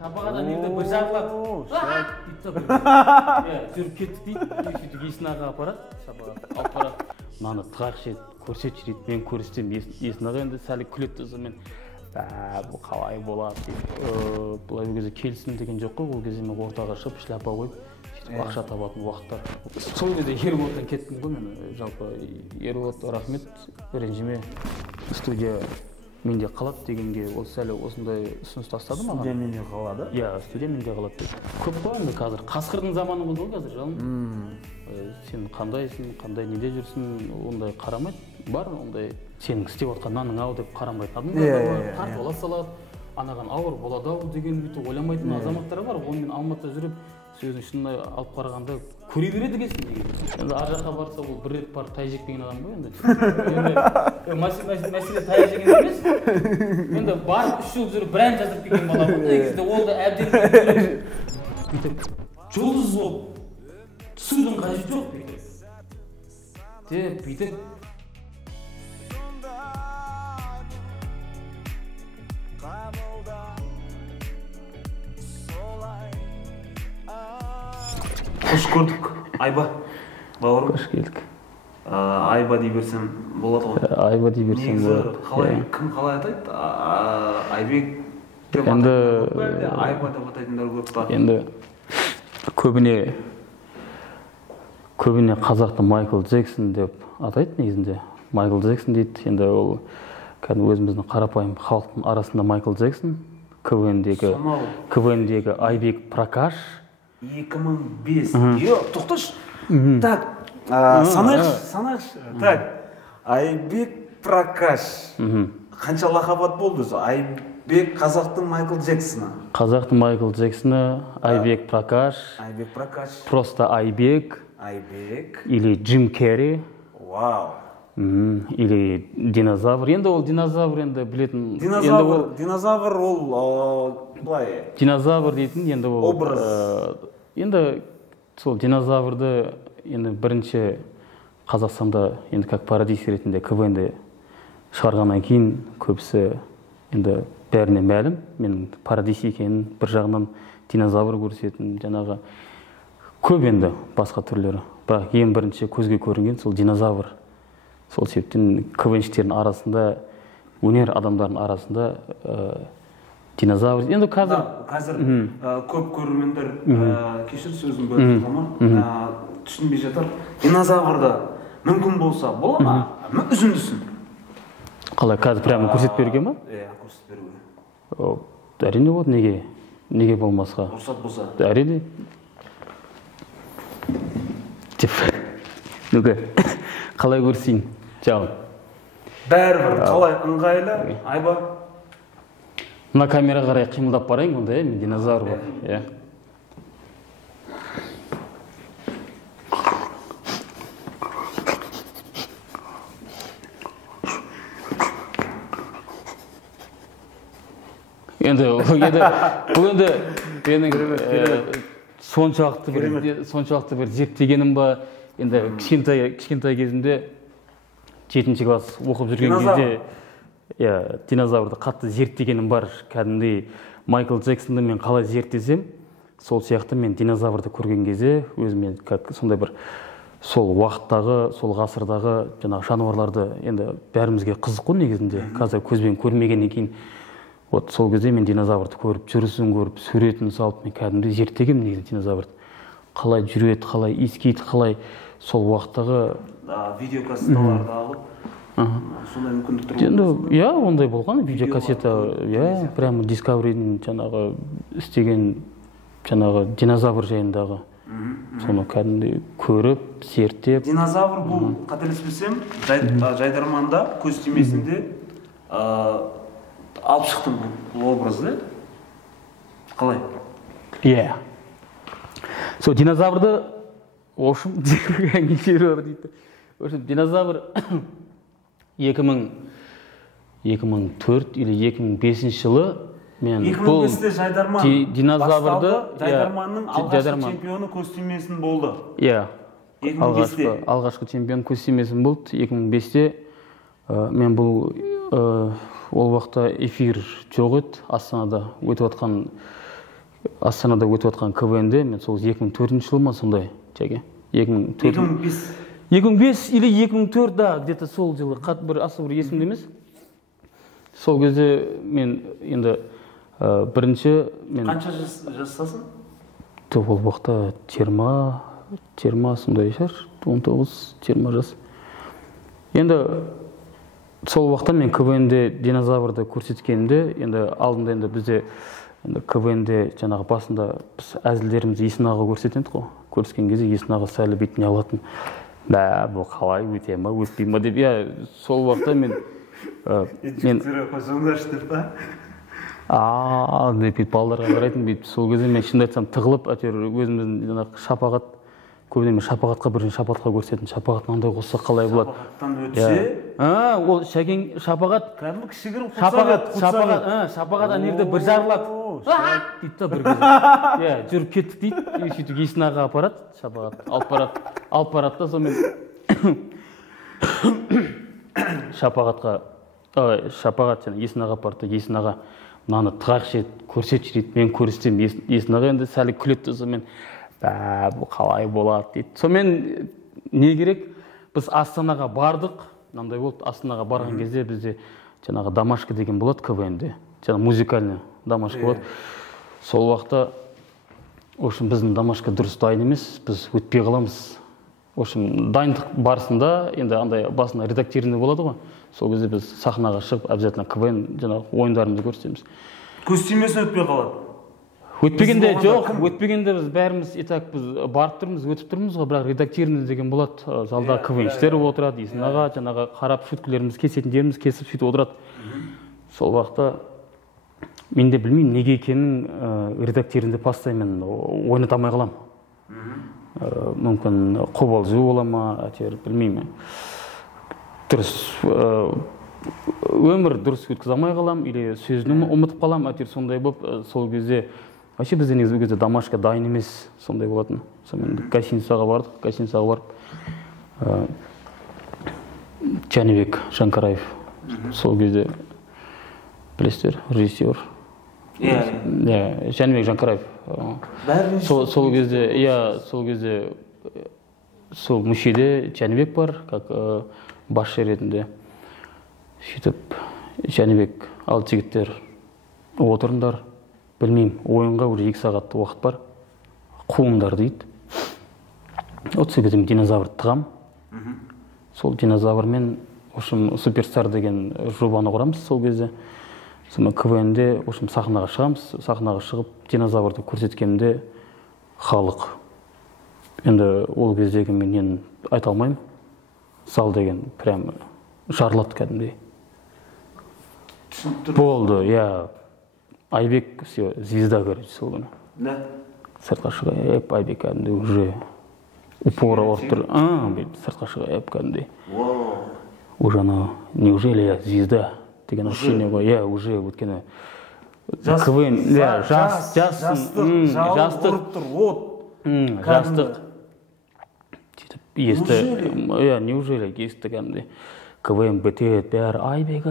Шапағадан енді бір жарылап дейді жүріп кеттік дейді, сөйтіп есін аға апарады, шапаға алып барады. Мынаны тығақшы еді, көрсетші дейді, мен көрсетем. Есін аға енді сәл күледі сонымен, бұл қалай болады дейді. Бұлай ол кезде келісім деген жоқ қой, ол кезде мен ортаға шығып шляпа қойып, сөйтіп ақша табатын уақыттар. Сол кезде Ерболаттан кеттім ғой мен, жалпы Ерболат рахмет, ренжіме, студия менде қалады дегенге ол сәл осындай ұсыныс тастады маған. Студия менде қалады? Иә, студия менде қалады деп. Көп қой енді қазір. Қасқырдың заманы болды ғой қазір, жалын. Сен қандайсың, қандай неде жүрсің, ондай қарамайды. Бар ондай сенің істеп отқан наның ау деп қарамайды. Адамдар тартып ала салады, анаған ауыр болады-ау деген бүйтіп ойламайтын азаматтар бар. Онымен Алматыда жүріп, сөздің шынына алып қарағанда көре береді екенсің деген. Енді ар жаққа барса ол бір рет барып тай жекпеген адам ғой енді. Мәселе тай жеген емес. Енді барып 3 жыл жүріп бір ән жазып келген бала ғой. Негізінде ол да әбден бүйтіп жұлдыз болып түсудің қажеті жоқ бүйтіп. Деп бүйтіп Қош көрдік, Айба, бауырым. Қош келдік. Айба дей берсем болады ғой. Айба дей берсем болады. Кім қалай атайды? Айбек деп атайтындар көп па, Айба деп атайтындар көп па? Енді көбіне қазақты Майкл Джексон деп атайды негізінде. Майкл Джексон дейді. Енді ол кәдімгі өзіміздің қарапайым халықтың арасында Майкл Джексон, КВН-дегі Айбек Пракаш. 2005. Тоқташ. Так, санайықшы. Так, Айбек Пракаш. Қанша лақабат болды? Айбек қазақтың Майкл Джексоны. Қазақтың Майкл Джексоны, Айбек Пракаш. Айбек Пракаш. Просто Айбек. Айбек. Или Джим Керри. Вау. Или динозавр. Енді ол динозавр енді білетін. Динозавр ол былай. Динозавр дейтін енді ол образ. Енді сол динозаврды енді бірінші Қазақстанда енді как пародист ретінде КВН-де шығарғаннан кейін көбісі енді бәріне мәлім. Мен пародист екенін бір жағынан динозавр көрсетін жаңағы көп енді басқа түрлері. Бірақ ең бірінші көзге көрінген сол динозавр. Сол себептен КВН-штердің арасында, өнер адамдардың арасында динозавр. Енді қазір көп көрермендер кешір сөзін бөліп қалма, түсінбей жатар. Динозаврды мүмкін болса бола ма? Үзіндісін. Қалай, қазір прямо көрсетіп беруге ма? Иә, көрсетіп беруге. Әрине болады, неге болмасқа? Рұқсат болса. Әрине. Деп. Нүге, қалай көрсейін? Жалын. Бәрібір қалай ыңғайлы, Айба? Мына камера қарай қимылдап барайын, онда мен динозавр бар. Енді бұл енді менің соншалықты бір зерттегенім ба, енді кішкентай кезімде 7-ші класс оқып жүрген кезде динозаврды қатты зерттегенім бар. Кәдімгідей Майкл Джексонды мен қалай зерттесем, сол сияқты мен динозаврды көрген кезде өзіме сондай бір сол уақыттағы, сол ғасырдағы жаңағы жануарларды енді бәрімізге қызық қой негізінде. Қазір көзбен көрмегеннен кейін сол кезде мен динозаврды көріп, жүрісін көріп, суретін салып, мен кәдімгідей зерттегем негізі динозаврды. Қалай жүреді, қалай иіскейді, қалай сол уақыттағы видеокассеталарды алып, сондай мүмкіндіктер болды. Иә, ондай болған видеокассета, прямо Discovery'дің жаңағы істеген жаңағы динозавр жайындағы. Соны кәдімгідей көріп, зерттеп. Динозавр бұл, қателеспесем, жайдарманда көз тимесінде алып шықтым бұл образды. Қалай? Иә. Сол динозаврды Ошым әңгешері бар дейді. Ошым динозавр 2004 или 2005 жылы мен бұл динозаврды жайдарманның алғашқы чемпионы костюмесін болды. Иә, алғашқы чемпион костюмесін болды 2005-те. Мен бұл ол уақытта эфир жоқ еді, Астанада өтіп жатқан Астанада өтіп жатқан КВН-де мен сол 2004 жыл ма сондай, Жаке? 2005. 2005 или 2004, да, где-то сол жылы, қатты бір аса бір есімде емес. Сол кезде мен енді бірінші мен Қанша жассың? Ол уақытта 20 сондай шығар, 19-20 жас. Енді сол уақытта мен КВН-де динозаврды көрсеткенімде, енді алдында енді бізде КВН-де жаңағы басында біз әзілдерімізді Есін аға көрсетендік қой. Көрсеткен кезде Есін аға сәлі бетіне алатын. Бұл қалай өте ма, өтпей ма деп, сол уақытта мен деп балаларға қарайтын бейт. Сол кезде мен шынды айтсам тығылып, әйтеуір өзіміздің жаңағы шапағат, көбіне мен шапағатқа бірінші шапағатқа көрсететін. Шапағат мынандай қосса қалай болады? Шапағаттан өтсе? Ол Шәкен шапағат. Кәдімгі кішігірім шапағат анерде бір жарылады. Дейді да бір кезде. Жүріп кеттік дейді. Сөйтіп Есін аға апарат, шапағат алып барат да сонымен шапағат және Есін аға апарды. Есін аға мынаны тығақ жет, көрсетші дейді. Мен көрсетем. Есін аға енді сәл күлетті сонымен. Бұл қалай болады дейді. Сонымен не керек? Біз Астанаға бардық. Мынандай болды. Астанаға барған кезде бізде жаңағы домашка деген болады КВН-де. Жаңағы музыкальный домашка болады. Сол уақытта в общем біздің домашка дұрыс дайын емес. Біз өтпей қаламыз. В общем дайындық барысында енді андай басында редактированный болады ғой. Сол кезде біз сахнаға шығып обязательно КВН жаңағы ойындарымызды көрсетеміз. Көз тимесін өтпей қалады. Өтпегенде жоқ, өтпегенде біз бәріміз біз барып тұрмыз, өтіп тұрмыз ғой, бірақ редактированный деген болады. Залда КВНшілер отырады, Есін аға жаңағы қарап шуткілеріміз, кесетіндеріміз кесіп сөйтіп отырады. Сол уақытта мен де білмеймін неге екенін редактированный постоянно мен ойната алмай қалам. Мүмкін қобалжу бола ма, әйтеуір білмеймін. Дұрыс өмір дұрыс өткізе алмай қалам, или сөзін ұмытып қалам, әйтеуір сондай болып, сол кезде вообще бізде негізі ол кезде домашка дайын емес, сондай болатын. Сонымен гостиницаға бардық, гостиницаға барып Жәнібек Жанқараев сол кезде білесіздер, режиссер. Жәнібек Жанқараев. Сол кезде сол мүшеде Жәнібек бар, как басшы ретінде. Сөйтіп Жәнібек, ал жігіттер отырыңдар, білмеймін, ойынға уже 2 сағат уақыт бар, қуыңдар дейді. Сол кезде динозавр тығам. Сол динозаврмен суперстар деген жобаны құрамыз сол кезде. Сонымен КВН-де сахнаға шығамыз, сахнаға шығып динозаврды көрсеткенде халық. Енді ол кездегі мен айта алмаймын. Зал деген прям жарылады кәдімгідей. Болды, Айбек все, звезда, короче, сол күні. Да. Сыртқа шығып, Айбек кәдімгідей уже упора орып тұр. Сыртқа шығып кәдімгідей. Уже ана, неужели я звезда? Деген ощущение ғой, уже өткені КВН, жастық. Неужели есті кәдімгідей. КВН бітеді, бәрі Айбек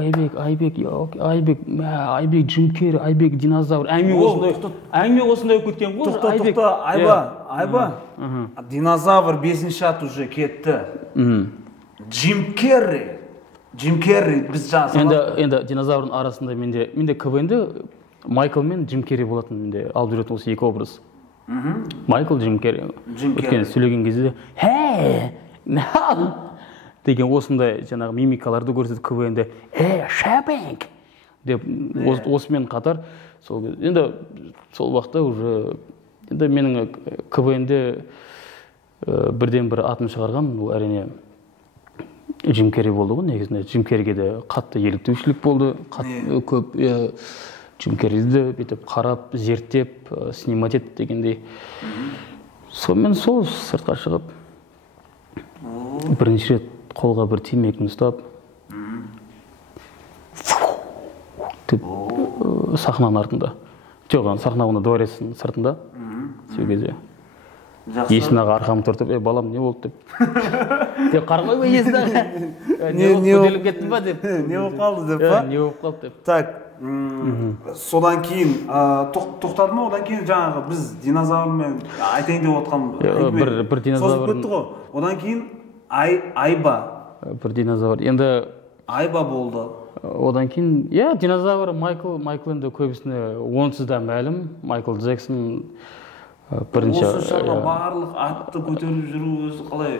Джимкер, Айбек динозавр. Әңгіме осындай өткен ғой. Айба, динозавр 5-ші ат уже кетті. Джим Керри біз жаңа енді динозаврдың арасында менде КВН-де Майкл мен Джим Керри болатын, менде алып жүретін осы екі образ. Майкл, Джим Керри. Өткен сөйлеген кезде деген осындай жаңағы мимикаларды көрсетіп КВН-де шапинг деп осымен қатар енді сол уақытта уже енді менің КВН-де бірден бір атын шығарған, ол әрине Джим Керри болды ғой негізінде. Джим Керриге де қатты еліктеушілік болды, қатты көп Джим Керриді бүйтіп қарап, зерттеп, снимать етіп дегендей. Сонымен сол сыртқа шығып бірінші рет қолға бір темекіні ұстап сахнаның артында. Жоқ, сахнаның дворецтің сыртында. Сол кезде Есін аға арқамды түртіп, балам не болды деп қарғай ма Есін аға? Не болып кеттің ба деп. Не болып қалды деп па? Не болып қалды деп. Так, содан кейін тоқтады ма, одан кейін жаңағы біз динозаврмен айтайын деп отқан бір динозавр созып кетті ғой. Одан кейін айба бір динозавр енді айба болды. Одан кейін динозавр Майкл енді көбісіне онсыз да мәлім. Майкл Джексон бірінші осыншама барлық атты көтеріп жүру өзі қалай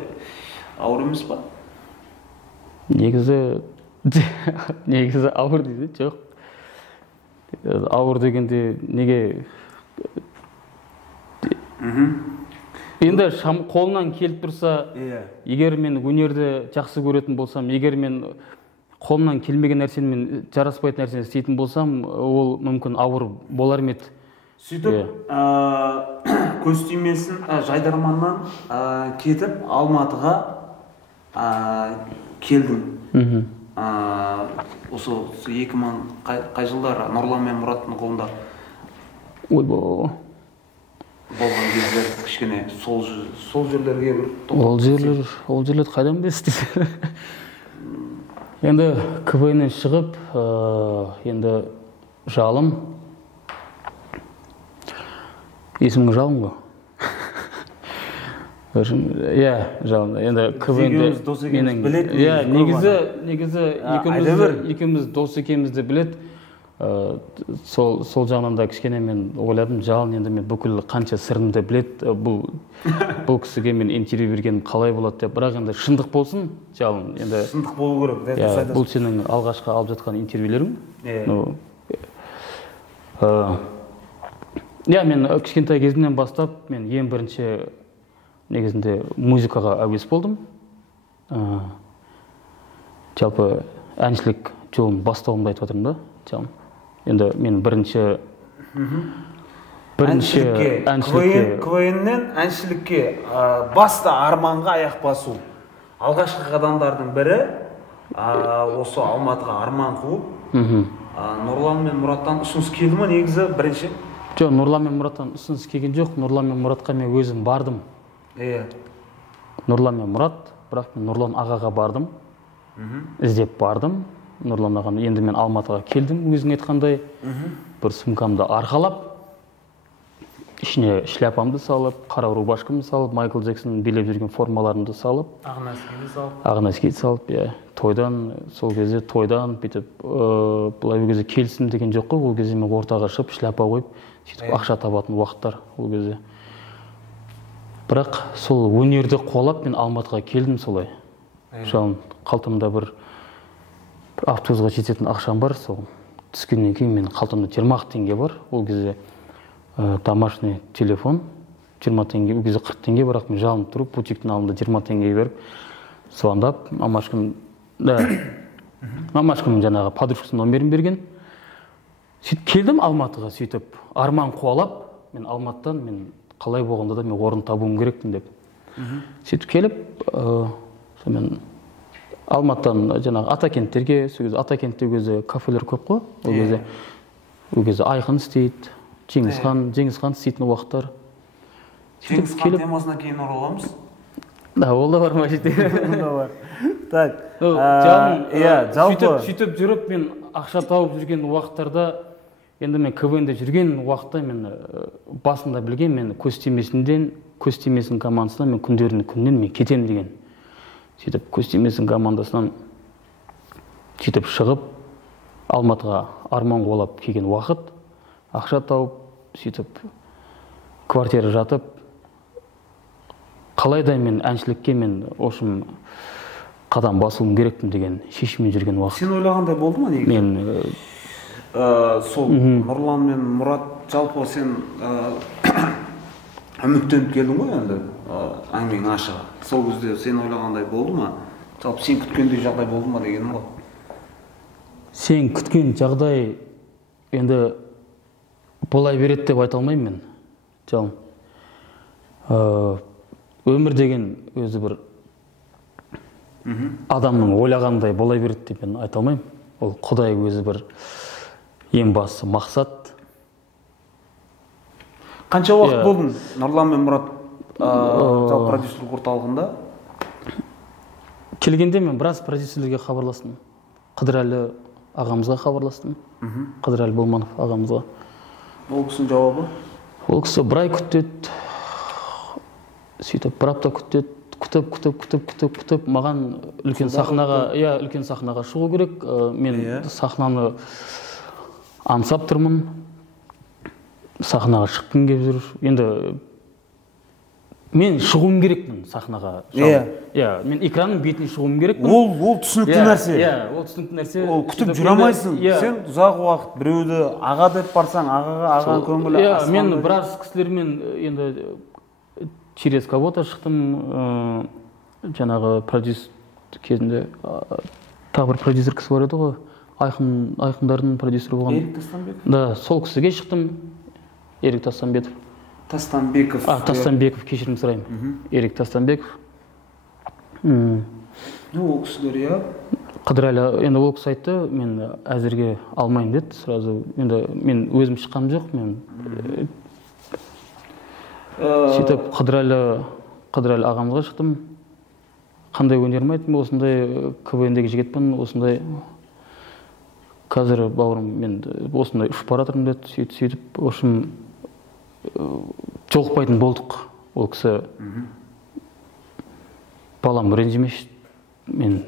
ауыр емес па? Негізі ауыр дейді, жоқ. Ауыр дегенде неге енді қолынан келіп тұрса, егер мен өнерді жақсы көретін болсам, егер мен қолымнан келмеген нәрсені, мен жараспайтын нәрсені істейтін болсам, ол мүмкін ауыр болар ма еді. Сөйтіп көз тимесін Жайдарманнан кетіп Алматыға келдім. Осы 2000 қай жылдар Нұрлан мен Мұраттың қолында болған кездер кішкене сол жерлерге бір ол жерлерді қайдан білесіз? Енді КВНнен шығып, енді Жалым, есімің Жалым ғой? Жалым. Енді екеуміз дос екеніміз білет. Негізі екеуміз дос екенімізді білет. Сол жағынан да кішкене мен ойладым, Жалын енді мен бүкіл қанша сырымды білет, бұл кісіге мен интервью бергенім қалай болады деп. Бірақ енді шындық болсын, Жалын. Шындық болу керек. Бұл сенің алғашқы алып жатқан интервьюлерің. Мен кішкентай кезімнен бастап, мен ең бірінші негізінде музыкаға әуес болдым. Жалпы әншілік жолым бастауымды айтып отырмын да, Жалын. Енді мен бірінші КВНнен әншілікке баста арманға аяқ басу. Алғашқы қадамдардың бірі осы Алматыға арман қуып, Нұрлан мен Мұраттан ұсыныс келді ма негізі бірінші? Жоқ, Нұрлан мен Мұраттан ұсыныс келген жоқ. Нұрлан мен Мұратқа мен өзім бардым. Нұрлан мен Мұрат, бірақ мен Нұрлан ағаға бардым. Іздеп бардым. Нұрлан ағам, енді мен Алматыға келдім, өзің айтқандай. Бір сумкамды арқалап, ішіне шляпамды салып, қара рубашкамды салып, Майкл Джексон билеп жүрген формаларымды салып, ақ нәскиді салып, тойдан, сол кезде тойдан бүйтіп, бұлай кезде келісім деген жоқ қой, ол кезде мен ортаға шығып, шляпа қойып, сөйтіп ақша табатын уақыттар ол кезде. Бірақ сол өнерді қуалап мен Алматыға келдім солай. Жалын, қалтамда бір автобусқа жететін ақшам бар, сол түскеннен кейін мен қалтамда 20 теңге бар. Ол кезде домашний телефон 20 теңге, ол кезде 40 теңге, бірақ мен жалынып тұрып, бутиктің алдында 20 теңге беріп, звондап, мамашкам жаңағы подружкасының номерін берген. Сөйтіп келдім Алматыға, сөйтіп арман қуалап, мен Алматыдан мен қалай болғанда да мен орын табуым керекпін деп. Сөйтіп келіп, мен Алматыдан жаңағы Атакенттерге, Атакентте өзі кафелер көп қой, ол кезде Айқын істейді, Жеңісхан істейтін уақыттар. Жеңісхан темасына кейін ораламыз. Ол да бар ма жерде? Так. Сөйтіп жүріп мен ақша тауып жүрген уақыттарда, енді мен КВНде жүрген уақытта мен басында білген, мен Көстемесін командасынан мен күннен мен кетем деген. Сөйтіп Көстемесін командасынан сөйтіп шығып, Алматыға арман қуалап келген уақыт, ақша тауып, сөйтіп квартира жатып, қалайда мен әншілікке мен ошым қадам басуым керекпін деген шешіммен жүрген уақыт. Сен ойлағандай болды ма негізі? Мен сол Нұрлан мен Мұрат, жалпы сен үміттеніп келдің ғой енді әңгіменің ашығы. Сол кезде сен ойлағандай болды ма? Жалпы сен күткендей жағдай болды ма дегенім ғой. Сен күткен жағдай енді болай береді деп айта алмаймын мен. Жалын. Өмір деген өзі бір адамның ойлағандай болай береді деп мен айта алмаймын. Ол Құдай өзі бір ең басты мақсат. Қанша уақыт болдың Нұрлан мен Мұрат жалпы продюсерлік орталығында? Келгенде мен біраз продюсерлерге хабарластым. Қыдырәлі ағамызға хабарластым. Қыдырәлі Болманов ағамызға. Ол кісінің жауабы? Ол кісі бір ай күтеді, сөйтіп бір апта күтеді, күтіп маған үлкен сахнаға шығу керек. Мен сахнаны аңсап тұрмын, сахнаға шыққым келіп жүр. Енді мен шығуым керекпін сахнаға. Мен экранның бетіне шығуым керекпін. Ол түсінікті нәрсе. Ол түсінікті нәрсе. Ол күтіп жүре алмайсың. Сен ұзақ уақыт біреуді аға деп барсаң, ағаға көңілі асқан. Мен біраз кісілермен енді через кого-то шықтым. Жаңағы продюсер кезінде тағы бір продюсер кісі бар еді ғой. Айқындардың продюсері болған. Ерік Тастанбеков? Да, сол кісіге шықтым. Ерік Тастанбеков. Тастанбеков, кешірім сұраймын. Ерік Тастанбеков. Ол кісілер, Қыдырәлі, енді ол кісі айтты, мен әзірге алмайын деді. Сразу, енді мен өзім шыққаным жоқ, мен сөйтіп Қыдырәлі ағамызға шықтым. Қандай өнерім айттым, осындай КВН-дегі жігітпін, осындай қазір бауырым, мен осындай ұшып бара жатырмын деді. Сөйтіп, общем, жолықпайтын болдық. Ол кісі балам ренжімеші, мен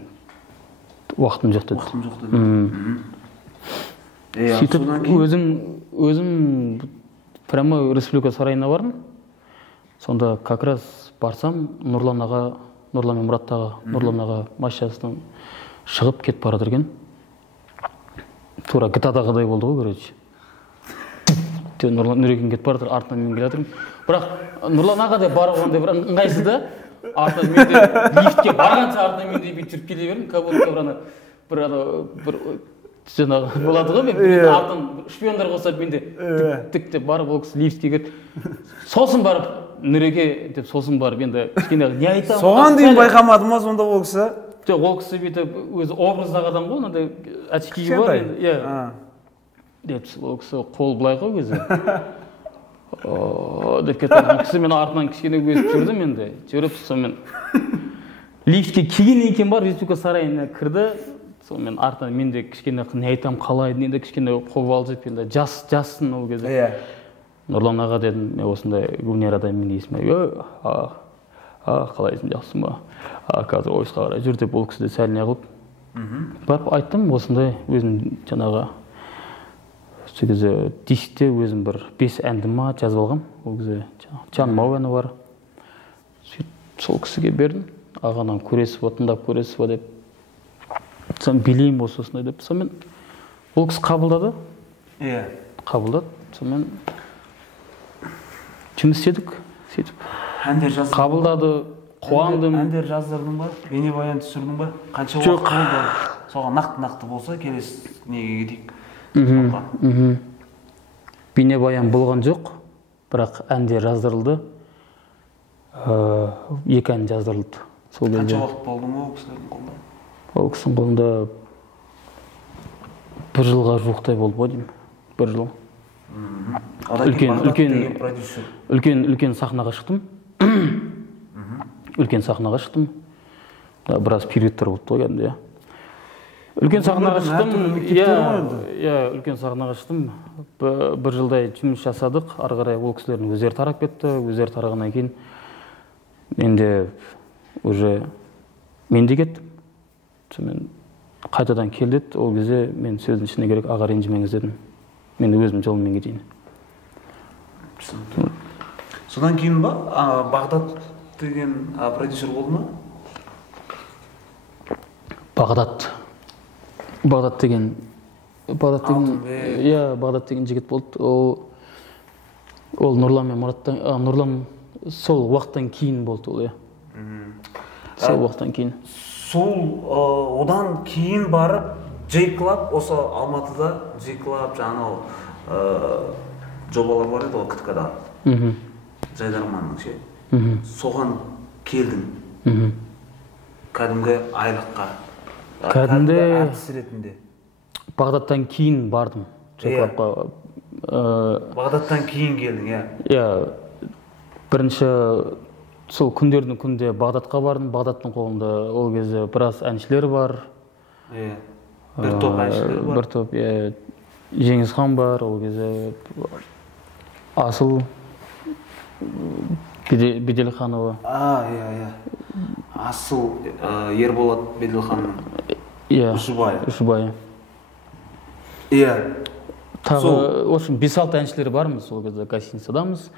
уақытым жоқ деді. Сөйтіп, өзім прямо Республика сарайына бардым. Сонда как раз барсам, Нұрлан мен Мұраттағы Нұрлан аға машинасынан шығып кетіп бара жатыр екен. Тура GTA-дағыдай болды ғой, короче. Нұрлан Нұрекең кетіп бара жатыр, артынан мен келе жатырмын. Бірақ Нұрлан аға деп бара қойғандай бір ыңғайсыз да. Артынан мен де лифтке барғанша артынан мен де бүйтіп жүріп келе бердім. Как будто бір жаңағы болады ғой, мен артынан шпиондар қосып мен де тік деп барып ол кісі лифтке кетті. Сосын барып Нұреке деп сосын барып енді кішкене не айтамын. Соған дейін байқамады ма сонда ол кісі? Жоқ, ол кісі бүйтіп өзі образдағы адам ғой, мынандай очкиі бар енді. Деп ол кісі қол былай ғой өзі. Деп кетті. Кісі мен артынан кішкене өсіп жүрдім енді. Жүріп сонымен лифтке келген екен бар, Республика сарайына кірді. Сонымен артынан мен де кішкене не айтамын, қалай енді кішкене қобалжып енді жассын ол кезде. Нұрлан аға дедім, мен осындай өнер адаммен есіме, қалайсың, жақсың ба? Қазір ойысқа қарай жүр деп ол кісі де сәл не қылып. Барып айттым, осындай өзім жаңағы сол кезде дискте өзім бір 5 әнді ма жазып алғам. Ол кезде Жаным-ау әні бар. Сол кісіге бердім. Ағанан көресіп, тыңдап көресіп деп. Сон билеймін осы осындай деп. Сонымен ол кісі қабылдады. Қабылдады. Сонымен жұмыс істедік, сөйтіп. Әндер жаздың? Қабылдады, қуандым. Әндер жаздырдың ба? Бейнебаян түсірдің ба? Қанша уақыт болды? Соған нақты болса, келесі неге кетейік. Бейнебаян болған жоқ, бірақ әндер жаздырылды. 2 ән жаздырылды. Қанша уақыт болды ма ол кісілердің қолында? Ол кісінің қолында 1 жылға жуықтай болды ғой деймін. 1 жыл. Үлкен сахнаға шықтым. Үлкен сахнаға шықтым. Біраз периодтар болды ғой кәдімгі. Үлкен сахнаға шықтым. Үлкен сахнаға шықтым. 1 жылдай жұмыс жасадық. Ары қарай ол кісілердің өздері тарап кетті. Өздері тарағаннан кейін менде уже мен де кеттім. Сонымен қайтадан келдет. Ол кезде мен сөздің ішіне керек, аға ренжімеңіз дедім. Мен өзім жолыммен кетейін. Содан кейін ба, Бағдат деген продюсер болды ма? Бағдат деген жігіт болды. Ол Нұрлан мен Мұраттан, Нұрлан сол уақыттан кейін болды ол, сол уақыттан кейін. Сол одан кейін барып J-Club, осы Алматыда J-Club жаңағы жобалар бар еді ол КТК-да. Жайдарманның ше. Соған келдің. Кәдімгі айлыққа. Кәдімгі әртіс ретінде. Бағдаттан кейін бардым J-Club-ға. Бағдаттан кейін келдің, Бірінші сол күндердің күнде Бағдатқа бардым. Бағдаттың қолында ол кезде біраз әншілер бар. бір топ әншілер бар. Бір топ, Жеңісхан бар, ол кезде Асыл Беделханова. Иә. Асыл Ерболат Беделханның ұшыбайы. Иә. Тағы, в общем, 5-6 әншілер бармыз, ол кезде гостиницадамыз.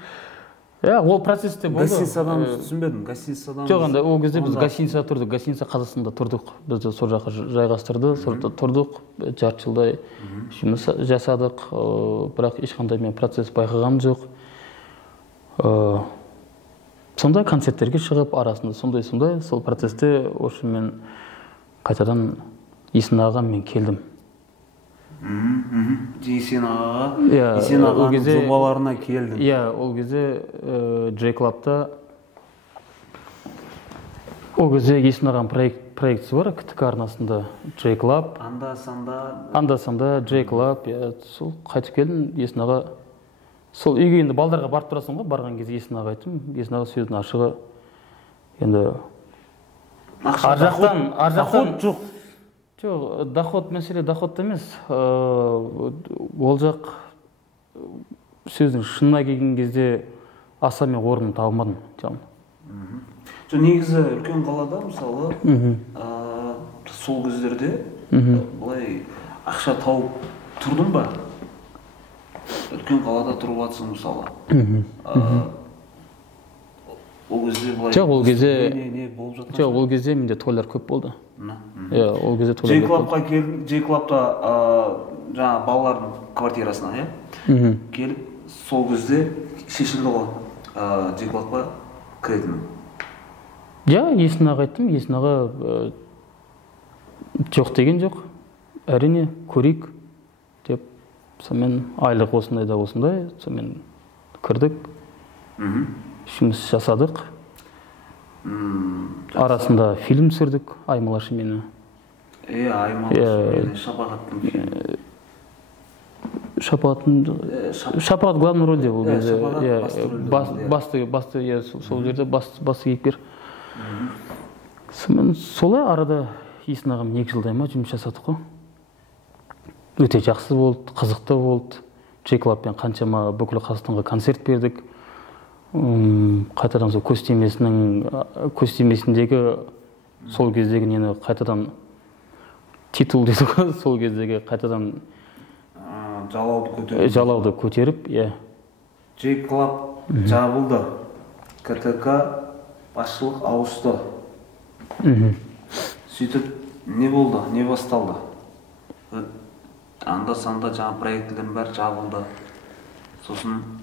Ол процессте болды. Гостиницадамыз түсінбедім, гостиницадамыз. Жоқ, анда ол кезде біз гостиницада тұрдық, гостиница Қазақстанда тұрдық. Бізді сол жаққа жайғастырды, сонда тұрдық, жарты жылдай жұмыс жасадық, бірақ ешқандай мен процесс байқағаным жоқ. Сондай концерттерге шығып, арасында сондай, сол процессте, в общем, мен қайтадан Есен ағаға мен келдім. Есен ағаның жобаларына келдім. Ол кезде J-Club'та, ол кезде Есен ағаның проектісі бар, КТК арнасында J-Club. Анда-санда J-Club, сол қайтып келдім, Есен аға. Сол үйге енді балдарға барып тұрасың ғой, барған кезде Есен аға айттым. Есен аға сөздің ашығы, енді доход жоқ. Жоқ, мәселе доходта емес. Ол жақ сөздің шынына келген кезде аса мен орнын табылмадым. Жоқ, негізі үлкен қалада, мысалы, сол кездерде былай ақша тауып тұрдың ба? Үлкен қалада тұрып жатсың, мысалы. Ол кезде былай... Жоқ, ол кезде менде тойлар көп болды. Ол кезде тойлар көп болды. J-Club'та жаңа балалардың квартирасына, келіп, сол кезде шешілді ғой J-Club'қа кіретінім. Есен аға айттым, Есен аға жоқ деген жоқ. Әрине, көрейік деп, сонымен айлық осындай да осындай, сонымен кірдік, жұмыс жасадық. Арасында фильм түсірдік, Аймалашы мені. Аймалашы мені, Шапағат главный рөлде ол кезде. Басты, сол жерде басты кейіпкер. Солай арада Есен ағам 2 жылдай ма жұмыс жасадық қой. Өте жақсы болды, қызықты болды. J-Club'пен қаншама бүкіл Қазақстанға концерт бердік. Қайтадан сол көстемесіндегі сол кездегі нені қайтадан титул дейді ғой, сол кездегі қайтадан жалауды көтеріп, J-Club жабылды, КТК басшылық ауысты. Сөйтіп, не болды, не басталды? Анда-санда жаңа проектілердің бәрі жабылды. Сосын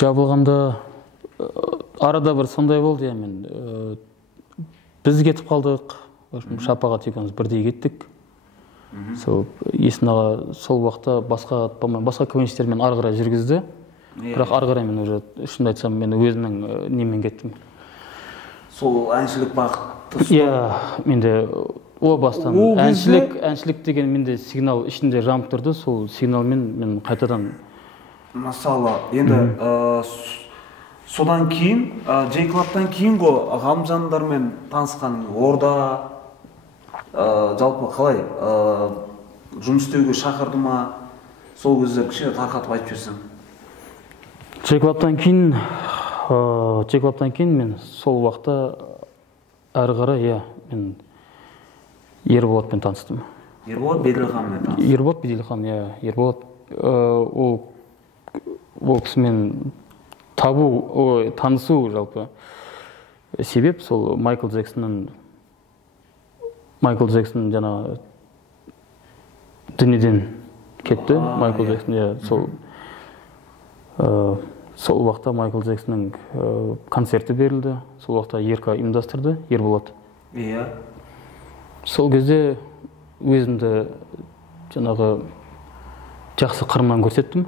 жабылғанда арада бір сондай болды, біз кетіп қалдық, Шапағат екеуміз бірдей кеттік. Есен аға сол уақытта басқа квенштермен ары қарай жүргізді, бірақ ары қарай мен уже шынымды айтсам мен өзімнің немен кеттім. Сол әншілік бақытты? Менде о бастан әншілік деген менде сигнал ішінде жанып тұрды, сол сигналмен мен қайтадан мысалы, енді содан кейін, J-Club'тан кейін ғой Ғалымжандармен танысқан орда, жалпы қалай жұмыс істеуге шақырды ма, сол кездер кішкене тарқатып айтып жіберсең. J-Club'тан кейін мен сол уақытта әрі қарай, мен Ерболатпен таныстым. Ерболат Беделханмен таныстым. Ерболат Беделхан, Ерболат, ол кісімен танысу жалпы себеп сол Майкл Джексон жаңа дүниеден кетті. Майкл Джексон, сол уақытта Майкл Джексонның концерті берілді. Сол уақытта Ерка ұйымдастырды, Ерболат. Сол кезде өзімді жаңағы жақсы қырымнан көрсеттім.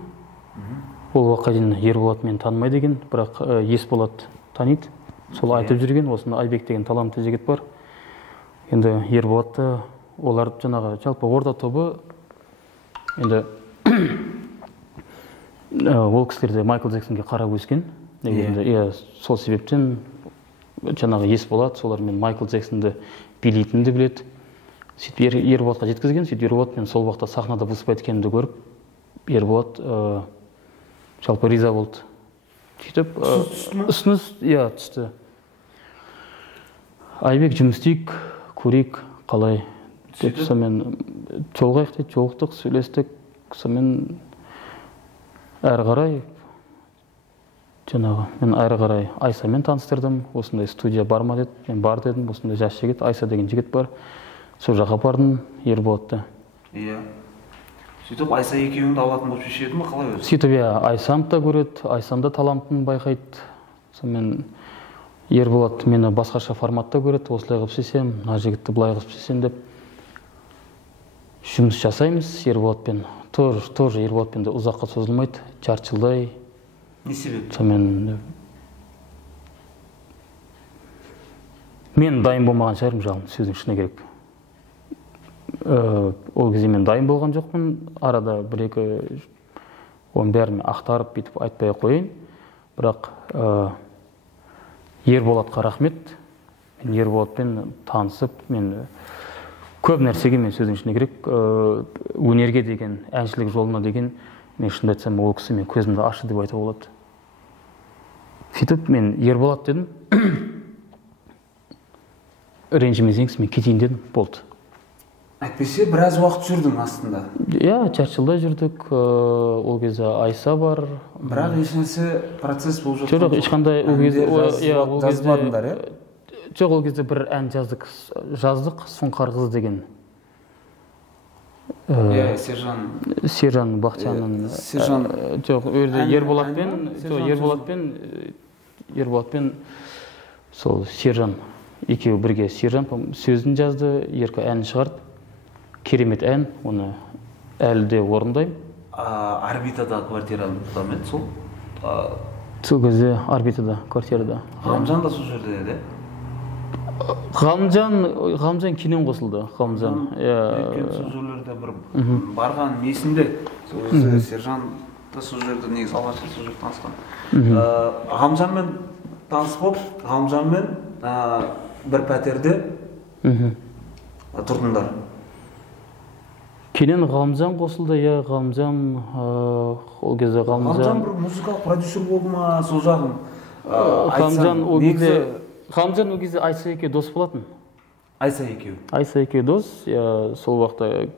Ол уақытқа дейін Ерболат мені танымайды екен, бірақ Есболат таниды. Сол айтып жүрген, осында Айбек деген талантты жігіт бар. Енді Ерболатты олар жаңағы жалпы орда тобы, енді ол кісілерде Майкл Джексонге қарап өскен. Сол себептен жаңағы Есболат солармен Майкл Джексонды билейтінді біледі. сөйтіп Ерболатқа жеткізген. Сөйтіп Ерболат мен сол уақытта сахнада выступать еткенімді көріп, Ерболат жалпы риза болды. Сөйтіп ұсыныс түсті. Айбек, жұмыс істейік, көрейік, қалай деп, сонымен жолығайық дейді, жолықтық, сөйлестік. Сонымен әрі қарай мен әрі қарай Айсамен таныстырдым. Осындай студия бар ма деді. Мен бар дедім. Осындай жас жігіт, Айса деген жігіт бар. Сол жаққа бардым, Ерболатты. Иә. Сөйтіп Айса екеуіңді алатын болып шешеді ме, қалай өзі? Сөйтіп Айсам да көреді, Айсам да талантын байқайды. Сонымен Ерболат мені басқаша форматта көреді. Осылай қылып істесем, мына жігітті былай қылып істесем деп жұмыс жасаймыз Ерболатпен. Тоже Ерболатпен де ұзаққа созылмайды, жарты жылдай. Не себеп? Сонымен мен дайын болмаған шығармын, жалын, сөздің шыны керек. Ол кезде мен дайын болған жоқпын. Арада бір-екі оның бәрін ақтарып бүйтіп айтпай қойын. Бірақ Ерболатқа рахмет. Мен Ерболатпен танысып, мен көп нәрсеге, мен сөздің шыны керек, өнерге деген, әншілік жолына деген, мен шынымды айтсам, ол кісі мен көзімді ашы деп айтуға болады. Сөйтіп мен Ерболат дедім. Ренжімесеңіз, мен кетейін дедім, болды. Әйтпесе біраз уақыт жүрдің астында. Иә, жарты жылда жүрдік. Ол кезде Айса бар. Бірақ ешнәрсе процесс болып жатқан жоқ. Ешқандай ол кезде жазбадыңдар, иә? Жоқ, ол кезде бір ән жаздық, Сұңқар қызы деген. Иә, Сержан Бақытжанның. Жоқ, Ерболатпен сол Сержан екеуі бірге. Сержан сөзін жазды, Ерка әнін шығарды. Керемет ән, оны әлі де орындаймын. Орбитада квартирада ма еді сол? Сол кезде орбитада, квартирада. Ғалымжан да сол жерде еді? Ғалымжан кинен қосылды, Ғалымжан. Сол жерлерде бір барған есімде. Сол Сержан да сол жерде, негізі алғашқы сол жерде танысқан. Ғалымжанмен таныс болып, Ғалымжанмен бір пәтерде тұрдыңдар. Кейін Ғалымжан қосылды, Ғалымжан, ол кезде Ғалымжан бір музыкалық продюсер болды ма, сол жағын? Ғалымжан ол кезде Айса екеуі дос болатын. Айса екеуі? Айса екеуі дос, сол уақытта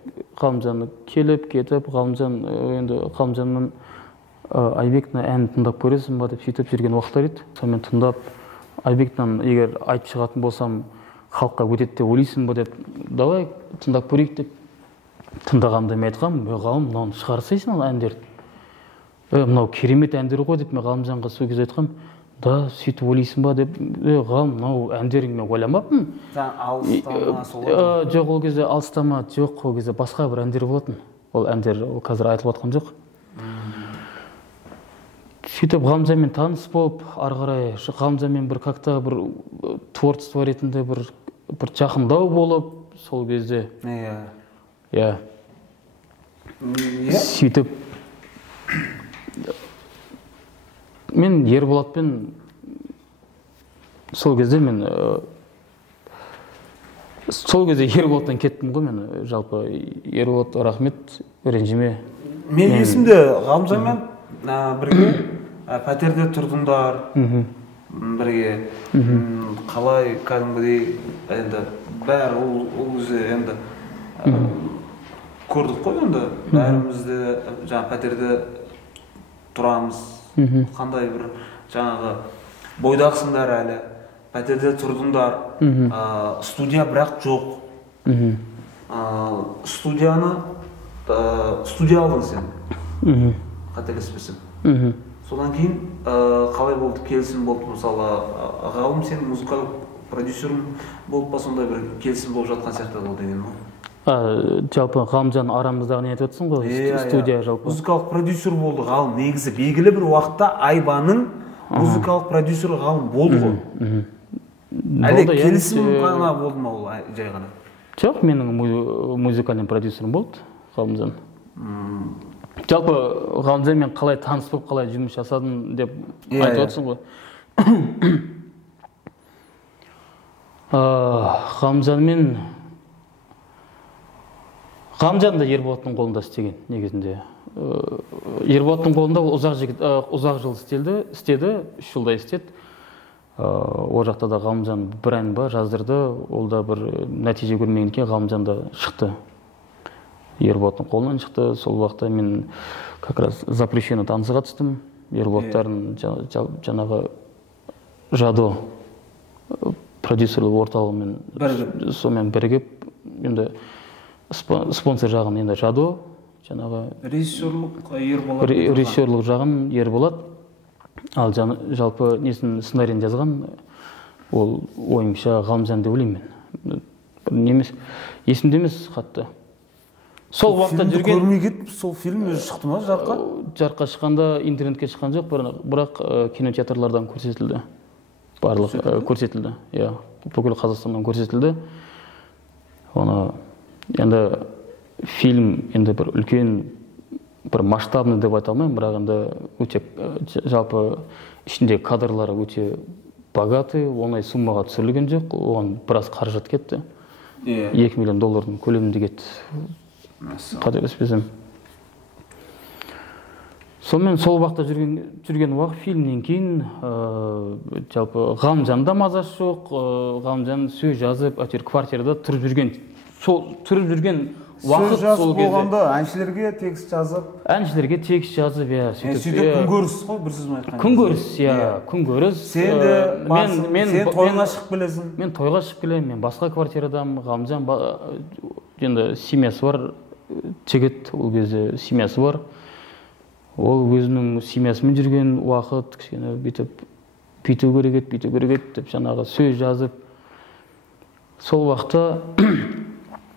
Ғалымжан келіп, кетіп, Ғалымжанның Айбектің әнін тыңдап көресің ба деп сөйтіп жүрген уақыттар еді. Сонымен тыңдап, Айбектің егер айтып шығатын болсам, халыққа өтеді деп ойлайсың ба деп, давай тыңдап көрейік деп тыңдағанымда мен айтқам, ғалым, мынауны шығарсайсың ал әндерді. Мынау керемет әндер ғой деп мен Ғалымжанға сол кезде айтқам, да, сөйтіп ойлайсың ба деп, ғалым, мынау әндерің мен ойламаппын. Алыстама солай? Жоқ, ол кезде алыстама жоқ, ол кезде басқа бір әндер болатын. Ол әндер қазір айтылып жатқан жоқ. Сөйтіп Ғалымжанмен таныс болып, ары қарай Ғалымжанмен бір как-то бір творчество ретінде бір жақындау болып, сол кезде. Иә. Сөйтіп мен Ерболатпен сол кезде Ерболаттан кеттім ғой мен. Жалпы Ерболат, рахмет, ренжіме. Мен есімде Ғалымжанмен бірге пәтерде тұрдыңдар, бірге қалай кәдімгідей, енді бәрі ол кезде енді көрдік қой, енді бәрімізде жаңа пәтерде тұрамыз, қандай бір жаңағы бойдақсыңдар әлі, пәтерде тұрдыңдар, студия бірақ жоқ. Студия алдың сен, қателеспесем. Содан кейін қалай болды, келісім болды, мысалы ғалым сен музыкалық продюсерің болып па, сондай бір келісім болып жатқан сияқты ол деген ма? Жалпы Ғалымжан арамыздағы не айтып отырсың ғой, студия жалпы. Музыкалық продюсер болды ғалым, негізі белгілі бір уақытта Айбаның музыкалық продюсері ғалым болды ғой. Әлі келісім ғана болды ма ол жай ғана? Жоқ, менің музыкальный продюсерім болды Ғалымжан. Жалпы Ғалымжанмен қалай таныс болып, қалай жұмыс жасадың деп айтып отырсың ғой. Ғалымжанмен Ғалымжан да Ерболаттың қолында істеген негізінде. Ерболаттың қолында ол ұзақ жыл істеді, 3 жылдай істеді. Ол жақта да Ғалымжан бір ән ба жаздырды, ол да бір нәтиже көрмегеннен кейін Ғалымжан да шықты. Ерболаттың қолынан шықты. Сол уақытта мен как раз запрещенный танцыға түстім. Ерболаттардың жаңағы Жадо продюсерлік орталығымен сонымен бірігіп, енді спонсор жағын енді Жадо, жаңағы режиссерлік жағын Ерболат, ал жалпы несін сценарийін жазған ол ойымша Ғалымжан деп ойлаймын мен. Немес есімде емес қатты. Сол уақытта жүрген көрмей кетіп, сол фильм өзі шықты ма жарыққа? Жарыққа шыққанда интернетке шыққан жоқ, бірақ кинотеатрлардан көрсетілді. Барлық көрсетілді. Иә, бүкіл Қазақстаннан көрсетілді. Оны енді фильм енді бір үлкен бір масштабный деп айта алмаймын, бірақ енді өте жалпы ішінде кадрлары өте богатый, оңай суммаға түсірілген жоқ, оған біраз қаражат кетті. 2 миллион доллардың көлемінде кетті. Қателеспесем. Сонымен сол уақытта жүрген уақыт фильмнен кейін жалпы Ғалымжанда мазасы жоқ, Ғалымжан сөз жазып, әйтеуір квартирада тұрып жүрген уақыт сол кезде болғанда әншілерге текст жазып, иә, сөйтіп күнкөріс қой, бір сөзбен айтқанда. Күнкөріс, иә, күнкөріс. Сен тойға шығып келесің. Мен тойға шығып келемін, мен басқа квартирадамын. Ғалымжан енді семьясы бар жігіт, ол кезде семьясы бар. Ол өзінің семьясымен жүрген уақыт, кішкене бүйту керек деп жаңағы сөз жазып. Сол уақытта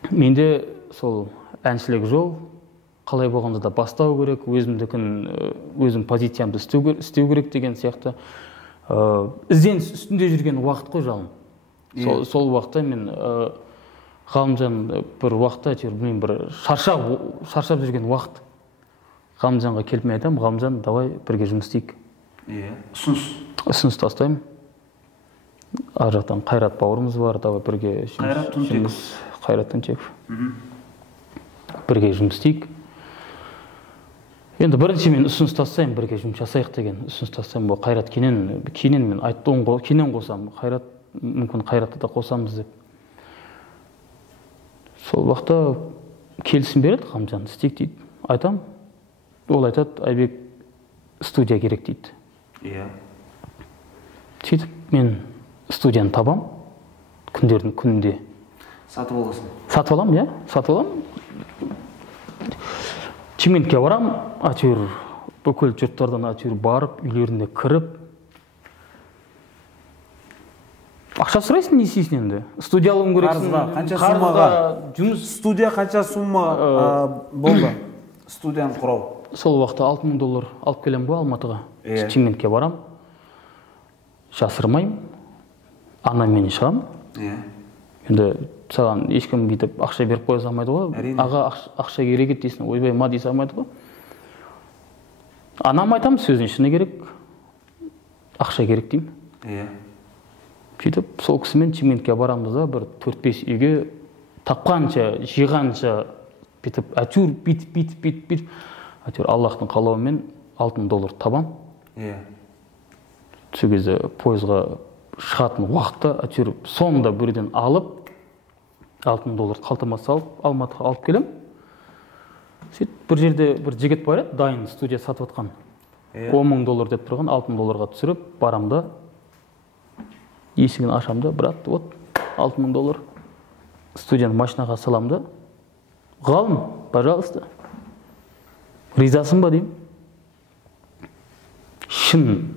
менде сол әншілік жол қалай болғанда да бастау керек, өзім позициямды істеу керек деген сияқты ізденіс үстінде жүрген уақыт қой жалын. Сол уақытта мен Ғалымжан бір уақытта әйтеуір бір шаршап жүрген уақыт. Ғалымжанға келіп мен айтамын, Ғалымжан, давай бірге жұмыс істейік. Ұсыныс тастаймын. Ар жақтан Қайрат бауырымыз бар, давай бірге Қайрат Түнтеков. Бірге жұмыс істейік. Енді бірінші мен ұсыныс тастаймын, бірге жұмыс жасайық деген ұсыныс тастаймын. Бұл Қайрат кейінен мен айттым, кейінен қосамын. Мүмкін Қайратты да қосамыз деп. Сол уақытта келісім береді, Ғалымжан істейік дейді. Айтам. Ол айтады, Айбек, студия керек дейді. Иә. Сөйтіп мен студияны табам, күндердің күнінде. Сатып аласың? Сатып алам, иә, сатып алам. Чиментке барам, әйтеуір бүкіл жұрттардан әйтеуір барып, үйлеріне кіріп. Ақша сұрайсың, не істейсің енді? Студия алуың керексің. Қанша суммаға? Студия қанша сумма болды? Студияны құрау. Сол уақытта $6000 алып келем ғой Алматыға. Чиментке барам. Жасырмайым. Анаммен шығам. Енді саған ешкім бүйтіп ақша беріп қоя салмайды ғой. Аға ақша керек еді дейсің, ойбай ма дей салмайды ғой. Анам айтам, сөздің шыны керек. Ақша керек деймін. Сөйтіп сол кісімен Чиментке барамыз да, бір 4-5 үйге тапқанша, жиғанша бүйтіп, әйтеуір бүйтіп, әйтеуір Аллахтың қалауымен $6000 табам. Сол кезде пойызға шығатын уақытта әйтеуір соңында бірден алып, $6000 қалтама салып, Алматыға алып келем. Сөйтіп бір жерде бір жігіт бар еді, дайын студия сатып атқан. $10,000 деп тұрған, $6000 түсіріп, барам да, есігін ашам да, брат, вот $6000. Студияны машинаға салам да, Ғалым, пожалуйста, ризасың ба деймін. Шын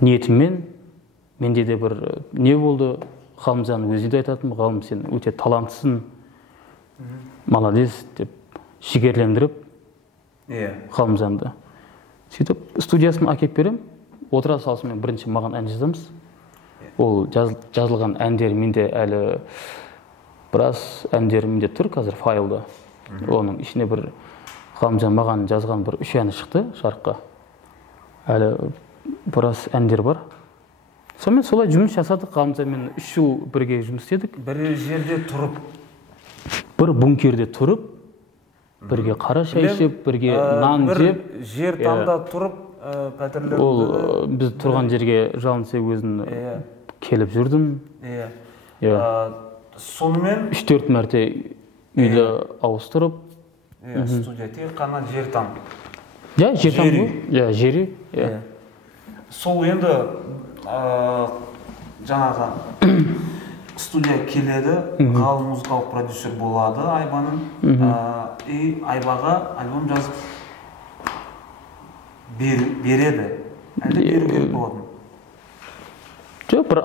ниетіммен, менде де бір не болды, Ғалымжан өзі де айтатын, Ғалым, сен өте таланттысың, молодец деп жігерлендіріп Ғалымжанды. Сөйтіп студиясын әкеп берем, отыра салысымен бірінші маған ән жазамыз. Ол жазылған әндер менде әлі біраз әндер менде тұр қазір файлда. Оның ішіне бір Ғалымжан маған жазған бір 3 әні шықты жарыққа. Әлі біраз әндер бар. Сонымен солай жұмыс жасадық. Ғалымжанмен 3 жыл бірге жұмыс істедік. Бір жерде тұрып бір бункерде тұрып, бірге қара шай ішіп, бірге нан жеп, жер тамда тұрып, пәтерлер. Ол біз тұрған жерге жалынсай өзін келіп жүрдім. Сонымен 3-4 мәрте үйді ауыстырып. Студия тек қана жер там. Жер там ғой. Жері. Сол енді жаңағы студия келеді, ғалым музыкалық продюсер болады Айбаның. И Айбаға альбом жазып береді. Әлде беру керек болатын? Жоқ, бір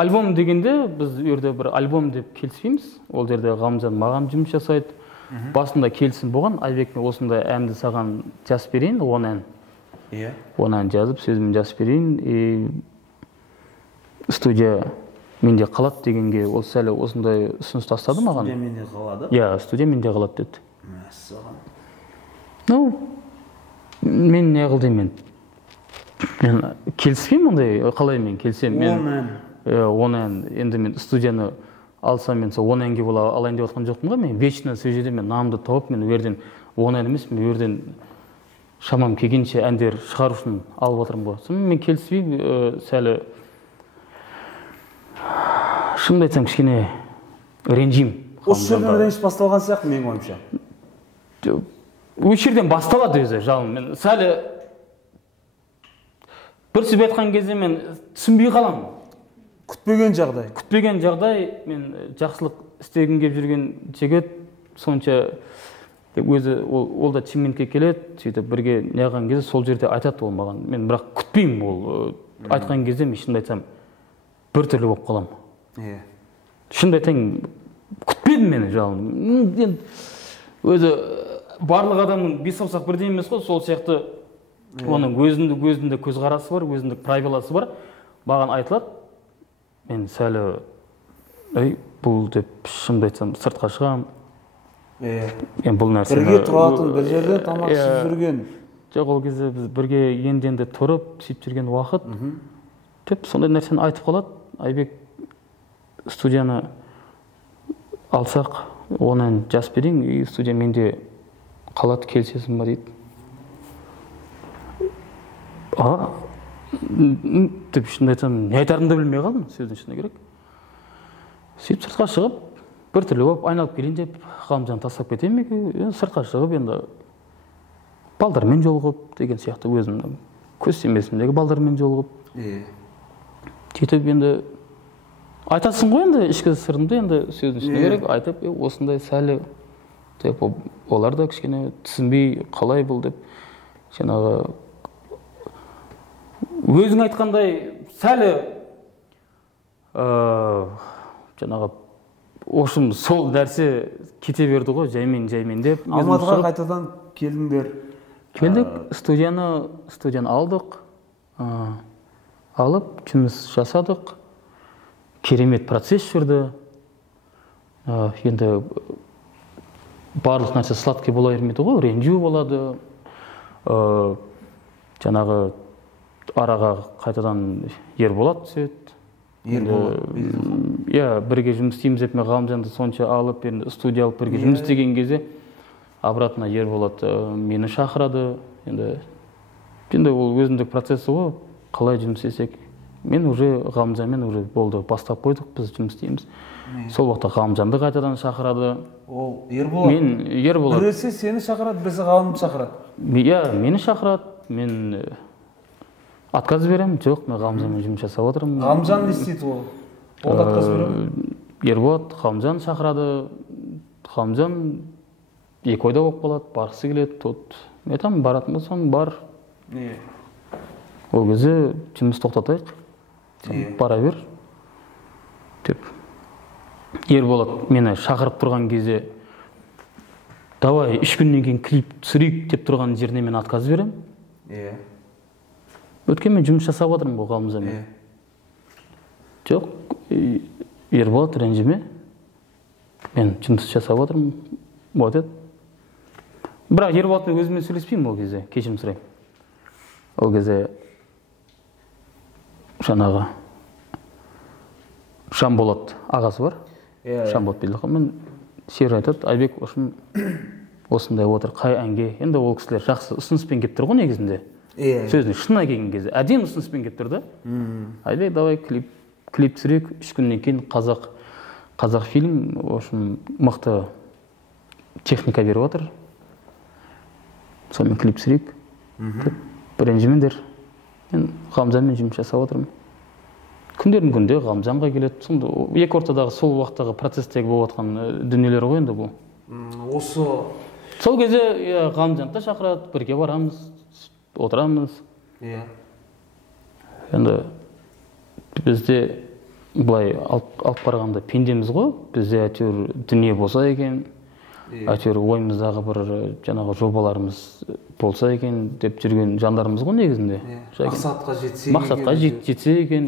альбом дегенде біз өрде бір альбом деп келіспейміз. Ол жерде Ғалымжан маған жұмыс жасайды. Басында келісім болған, Айбекпен осындай әнді саған жазып берейін, 10 ән. Он ән жазып, сөзімін жазып берейін. Студия менде қалады дегенге ол сәлі осындай ұсыныс тастады маған. Студия менде қалады? Студия менде қалады деді. Мен не қылдым мен келіспеймін ондай, қалай мен келсем. 10 ән. Енді мен студияны алсам, мен сол 10 әнге бола алайын деп отқан жоқпын ғой. Мен вечно сол жерде мен намды тауып, мен өрден 10 ән емес, мен өрден шамам келгенше әндер шығару үшін алып отырмын ғой. Сонымен мен келіспеймін, сәлі шынымды айтсам кішкене ренжим. Осы жерден ренжіп басталған сияқты менің ойымша. Осы жерден басталады өзі жалын. Мен сәлі бір сөз айтқан кезде мен түсінбей қаламын. Күтпеген жағдай, мен жақсылық істегім келіп жүрген жігіт сонша өзі ол да Чимкентке келеді, сөйтіп бірге неғылған кезде сол жерде айтады ол маған. Мен бірақ күтпеймін ол айтқан кезде, мен шынымды айтсам біртүрлі болып қаламын. Шынымды айтайын, күтпедім мені жалын. Өзі барлық адамның бес саусақ бірдей емес қой, сол сияқты оның өзінде көзқарасы бар, өзіндік правиласы бар. Маған айтылады, мен сәлі бұл деп шынымды айтсам сыртқа шығам. Бұл нәрсені бірге тұратын, бір жерде тамақ ішіп жүрген. Жоқ, ол кезде біз бірге енді тұрып, сөйтіп жүрген уақыт. Деп сондай нәрсені айтып қалады. Айбек, студияны алсақ, 10 ән жазып берейін, и студия менде қалады, келісесің ба дейді. Деп шынымды айтсам, не айтарымды білмей қалдым, сөздің шыны керек. Сөйтіп сыртқа шығып, бір түрлі болып айналып келейін деп, Ғалымжан тастап кетейін бе, сыртқа шығып, енді балдармен жолығып деген сияқты өзімнің көз тимесімдегі балдармен жолығып. Сөйтіп енді айтасың ғой енді ішкі сырымды, енді сөздің шыны керек, айтып, осындай сәлі деп, олар да кішкене түсінбей қалай бұл деп, жаңағы өзің айтқандай сәлі жаңағы Ошым сол нәрсе кете берді ғой, жаймен деп. Алматыға қайтадан келдіңдер. Келдік, студияны алдық, алып, жұмыс жасадық. Керемет процесс жүрді. Енді барлық нәрсе сладкий бола бермейді ғой, ренжу болады. Жаңағы араға қайтадан Ерболат түседі. Бірге жұмыс істейміз деп, мен Ғалымжанды сонша алып, студия алып бірге жұмыс істеген кезде обратно Ерболат мені шақырады. Енді ол өзіндік процесі ғой, қалай жұмыс істесек. Мен уже Ғалымжанмен уже болды, бастап қойдық, біз жұмыс істейміз. Сол уақытта Ғалымжанды қайтадан шақырады. Ол Ерболат. Біресе сені шақырады, біресе Ғалымды шақырады. Мені шақырады, мен отказ берем, жоқ, мен Ғалымжанмен жұмыс жасап отырмын. Ғалымжан не істейді ол? Ол отказ берем? Ерболат Ғалымжан шақырады. Ғалымжан 2 ойда болып қалады, барғысы келеді. Мен айтамын, баратын болсаң бар. Ол кезде жұмыс тоқтатайық. Сен бара бер. Деп. Ерболат мені шақырып тұрған кезде, давай 3 күннен кейін клип түсірейік деп тұрған жеріне мен отказ берем. Өткен мен жұмыс жасап отырмын бұл Ғалымжанмен. Жоқ, Ерболат ренжіме. Мен жұмыс жасап отырмын. Вот еді. Бірақ Ерболатпен өзімен сөйлеспеймін ол кезде, кешірім сұраймын. Ол кезде жаңағы Жанболат ағасы бар. Жанболат Белдіқан, мен шер айтады, Айбек ошын осындай отыр, қай әнге. Енді ол кісілер жақсы ұсыныспен келіп тұр ғой негізінде. Сөздің шынына келген кезде әдемі ұсыныспен келіп тұр да. Айбек, давай клип түсірейік, 3 күннен кейін қазақ фильм, ошын мықты техника беріп отыр. Сонымен клип түсірейік. Ренжімеңдер. Мен Ғалымжанмен жұмыс жасап отырмын. Күндердің күнде Ғалымжанға келеді. Сонда екі ортадағы сол уақыттағы процесстегі болып жатқан дүниелер ғой енді бұл. Осы сол кезде Ғалымжанды да шақырады, бірге барамыз, отырамыз. Енді бізде былай алып барғанда пендеміз ғой, бізде әйтеуір дүние болса екен, әйтеуір ойымыздағы бір жаңағы жобаларымыз болса екен деп жүрген жандарымыз ғой негізінде. Мақсатқа жетсе екен,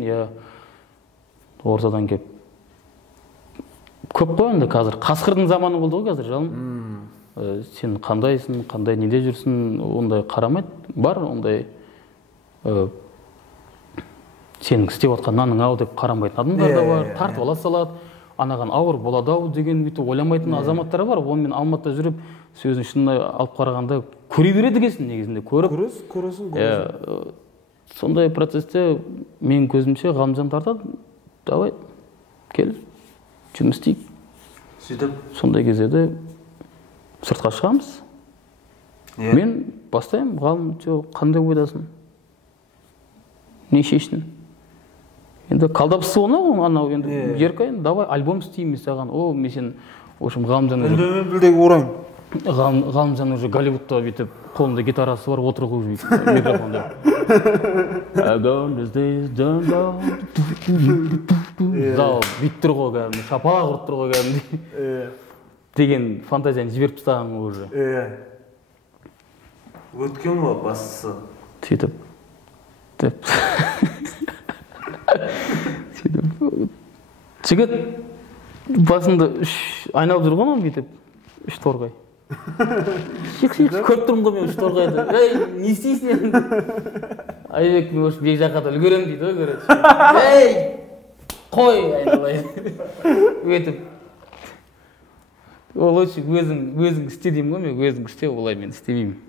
ортадан кеп. Көп қой енді қазір. Қасқырдың заманы болды ғой қазір, жалын. Сен қандайсың, қандай неде жүрсің, ондай қарамайды. Бар ондай сенің істеп отқан наның ау деп қарамайтын адамдар да бар. Тартып ала салады. Анаған ауыр болады ау деген бүйтіп ойламайтын азаматтар бар. Онымен Алматыда жүріп, сөздің шынына алып қарағанда көре береді екенсің негізінде. Көресің. Сондай процесте менің көзімше Ғалымжан тартады. Давай, кел, жұмыс істейік. Сөйтіп, сондай кезде сыртқа шығамыз. Мен бастаймын, Ғалым, қандай ойдасың? Не шештің? Енді қалдапсыз оны, анау енді еркайын, давай альбом істеймін саған. Мен сен, ошым Ғалымжан білдегі орайым. Ғалымжан уже Голливудта бүйтіп, қолында гитарасы бар, отыр ғой микрофонда. Зал бүйтіп ғой кәдімгі, шапалақ ұрып тұр ғой кәдімгі деген фантазияны жіберіп тастаған уже. Өткен ғой бастысы. Сөйтіп деп жігіт басында айналып жүрген ғой бүйтіп 3 торғай. Көріп тұрмын ғой мен 3 торғайды. Не істейсің? Айбек, мен осы бек жаққа да үлгерем дейді ғой, көреді. Қой айналайын. Өтіп. Ол өзің істе деймін ғой, мен өзің істе, олай мен істемеймін.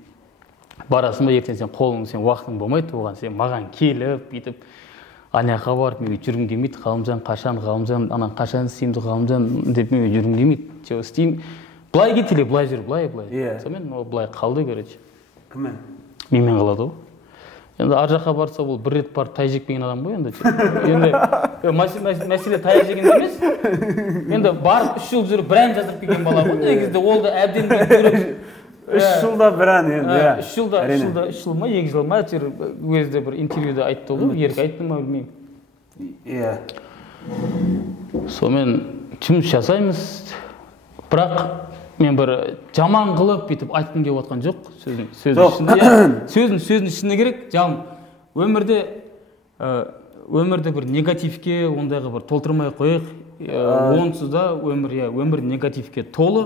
Барасың ба ертең сен қолың, сен уақытың болмайды, оған сен маған келіп, бүйтіп аяққа барып, мен жүргім келмейді. Ғалымжан қашан, Ғалымжан, анан қашан істейміз, Ғалымжан деп мен жүргім келмейді. Істеймін. Былай кетеле, былай жүр, былай. Сонымен ол былай қалды, короче. Кіммен? Менмен қалады ғой. Енді ар жаққа барса, ол бір рет барып тай жекпеген адам ғой енді. Енді мәселе тай жеген емес. Енді барып 3 жыл жүріп, бір ән жазып келген бала ғой. Негізінде ол да әбден жүріп 3 жылда бір ән енді. 3 жыл ма, 2 жыл ма, өзі бір интервьюда айтты ғой, ерке айтты ма білмеймін. Сонымен жұмыс жасаймыз. Бірақ мен бір жаман қылып бүйтіп айтқым келіп отқан жоқ. Сөздің ішіне керек. Жалын өмірде бір негативке, ондайға бір толтырмай қойық. Онсыз да өмір негативке толы.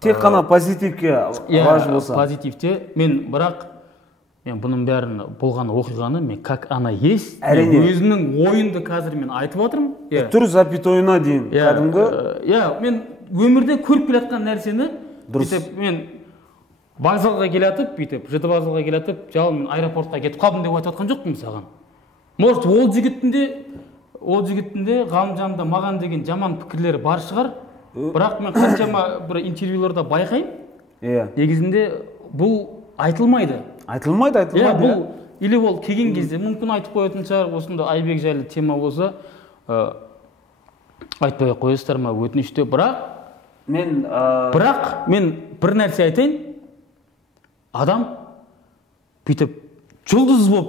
Тек қана позитивке лаж болса. Позитивте. Мен бұның бәрін болған оқиғаны мен как она есть, өзінің ойынды қазір мен айтып жатырмын. Түр запятойына дейін. Мен өмірде көріп келе жатқан нәрсені, мен вокзалға келатып, ЖД вокзалға келатып, жалын мен аэропортқа кетіп қалдым деп айтып жатқан жоқпын саған. Может, ол жігіттің де Ғалымжанда маған деген жаман пікірлері бар шығар. Бірақ мен қаншама бір интервьюларда байқаймын. Негізінде бұл айтылмайды. Бұл или ол келген кезде мүмкін айтып қоятын шығар, осында Айбек жайлы тема болса, айтпай қойысыздар ма өтініште. Бірақ мен бір нәрсе айтайын. Адам бүйтіп жұлдыз болып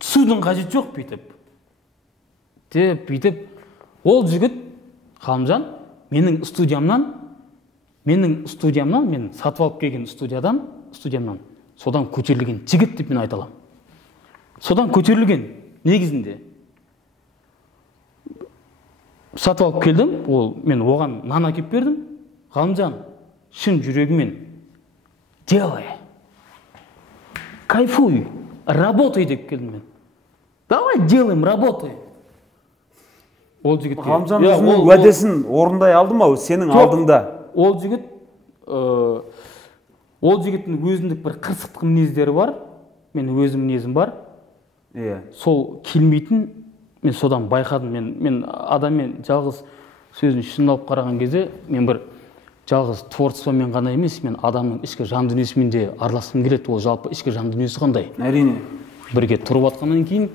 түсудің қажет жоқ бүйтіп. Ол жігіт Ғалымжан менің студиямнан, мен сатып алып келген студиямнан содан көтерілген жігіт деп мен айта аламын. Содан көтерілген негізінде. Сатып алып келдім, мен оған нан әкеп бердім. Ғалымжан, шын жүрегімен делай, кайфуй, работай деп келдім мен. Давай делаем, работай. ол жігітке Ғалымжан өзінің уәдесін орындай алды ма сенің алдыңда? Ол жігіттің өзіндік бір қырсықтық мінездері бар, мен өзім мінезім бар. Сол келмейтін, мен содан байқадым. Мен адаммен жалғыз сөзін шын алып қараған кезде, мен бір жалғыз творчествомен ғана емес, мен адамның ішкі жан дүниесімен де араласқым келеді. Ол жалпы ішкі жан дүниесі қандай? Әрине. Бірге тұрып атқаннан кейін,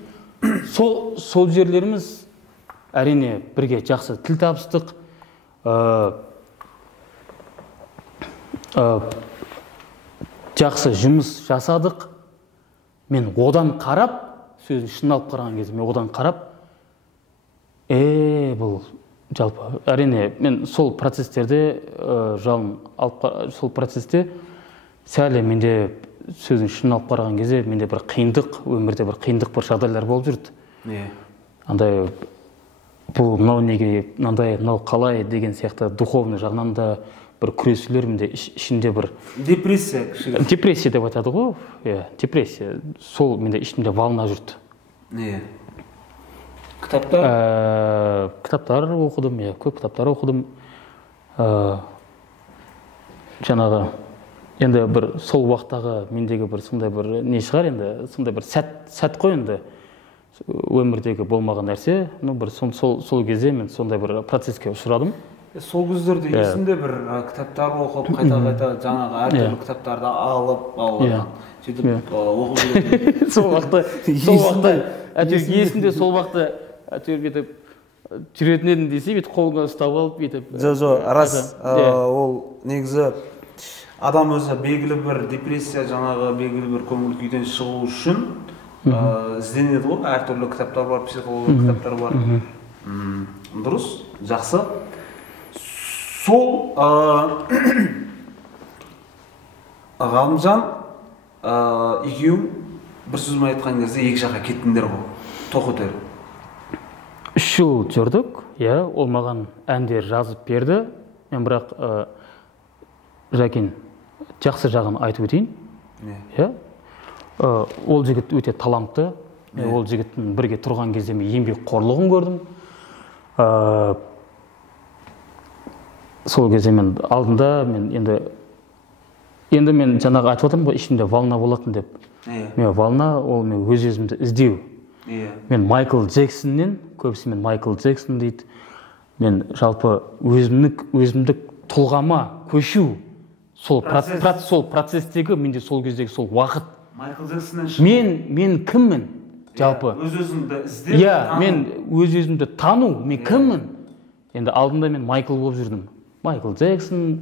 сол жерлеріміз әрине бірге жақсы тіл табыстық, жақсы жұмыс жасадық. Мен одан қарап, сөзін шын алып қараған кезде, мен одан қарап, бұл жалпы, әрине, мен сол процестерде, сол процесте сәлі менде сөзін шын алып қараған кезде, менде бір қиындық, өмірде бір қиындық бір жағдайлар болып жүрді. Андай, бұл мынау неге, мынау қалай деген сияқты духовный жағынан да бір күресулер менде ішінде бір депрессия деп айтады ғой, депрессия. Сол менде ішімде волна жүрді. Кітаптар оқыдым, көп кітаптар оқыдым. Жаңағы енді бір сол уақыттағы мендегі бір сондай бір не шығар, енді сондай бір сәт қой, енді өмірдегі болмаған нәрсе. Бір сол кезде мен сондай бір процеске ұшырадым. Сол кездерде есімде бір кітаптар оқып, қайта-қайта жаңағы әртүрлі кітаптарды алып, сөйтіп оқып жүретін. Сол уақытта, әйтеуір есімде сол уақытта әйтеуір бүйтіп жүретін едім десе, бүйтіп қолыңа ұстап алып, бүйтіп. Жоқ, рас. Ол негізі адам өзі белгілі бір депрессия, жаңағы белгілі бір көңіл күйден шығу үшін ізденеді ғой, әртүрлі кітаптар бар, психология кітаптар бар. Дұрыс, жақсы. Сол Ғалымжан екеуің бір сөзмен айтқан кезде екі жаққа кеттіңдер ғой, тоқетер. 3 жыл жүрдік, ол маған әндер жазып берді. Мен бірақ Жәкен жақсы жағын айтып өтейін. Ол жігіт өте талантты. Ол жігіттің бірге тұрған кезде мен еңбек қорлығын көрдім. Сол кезде мен алдында, енді мен жаңағы айтып отырмын ғой, ішімде волна болатын деп. Мен волна, ол мен өз-өзімді іздеу. Мен Майкл Джексоннен, көбісі мен Майкл Джексон дейді. Мен жалпы өзімдік тұлғама көшу, сол процестегі, менде сол кездегі сол уақыт. Майкл Джексоннен шығу. Мен кіммін? Жалпы. Өз-өзіңді іздеп, мен өз-өзімді тану, мен кіммін? Енді алдында мен Майкл болып жүрдім. Майкл Джексон,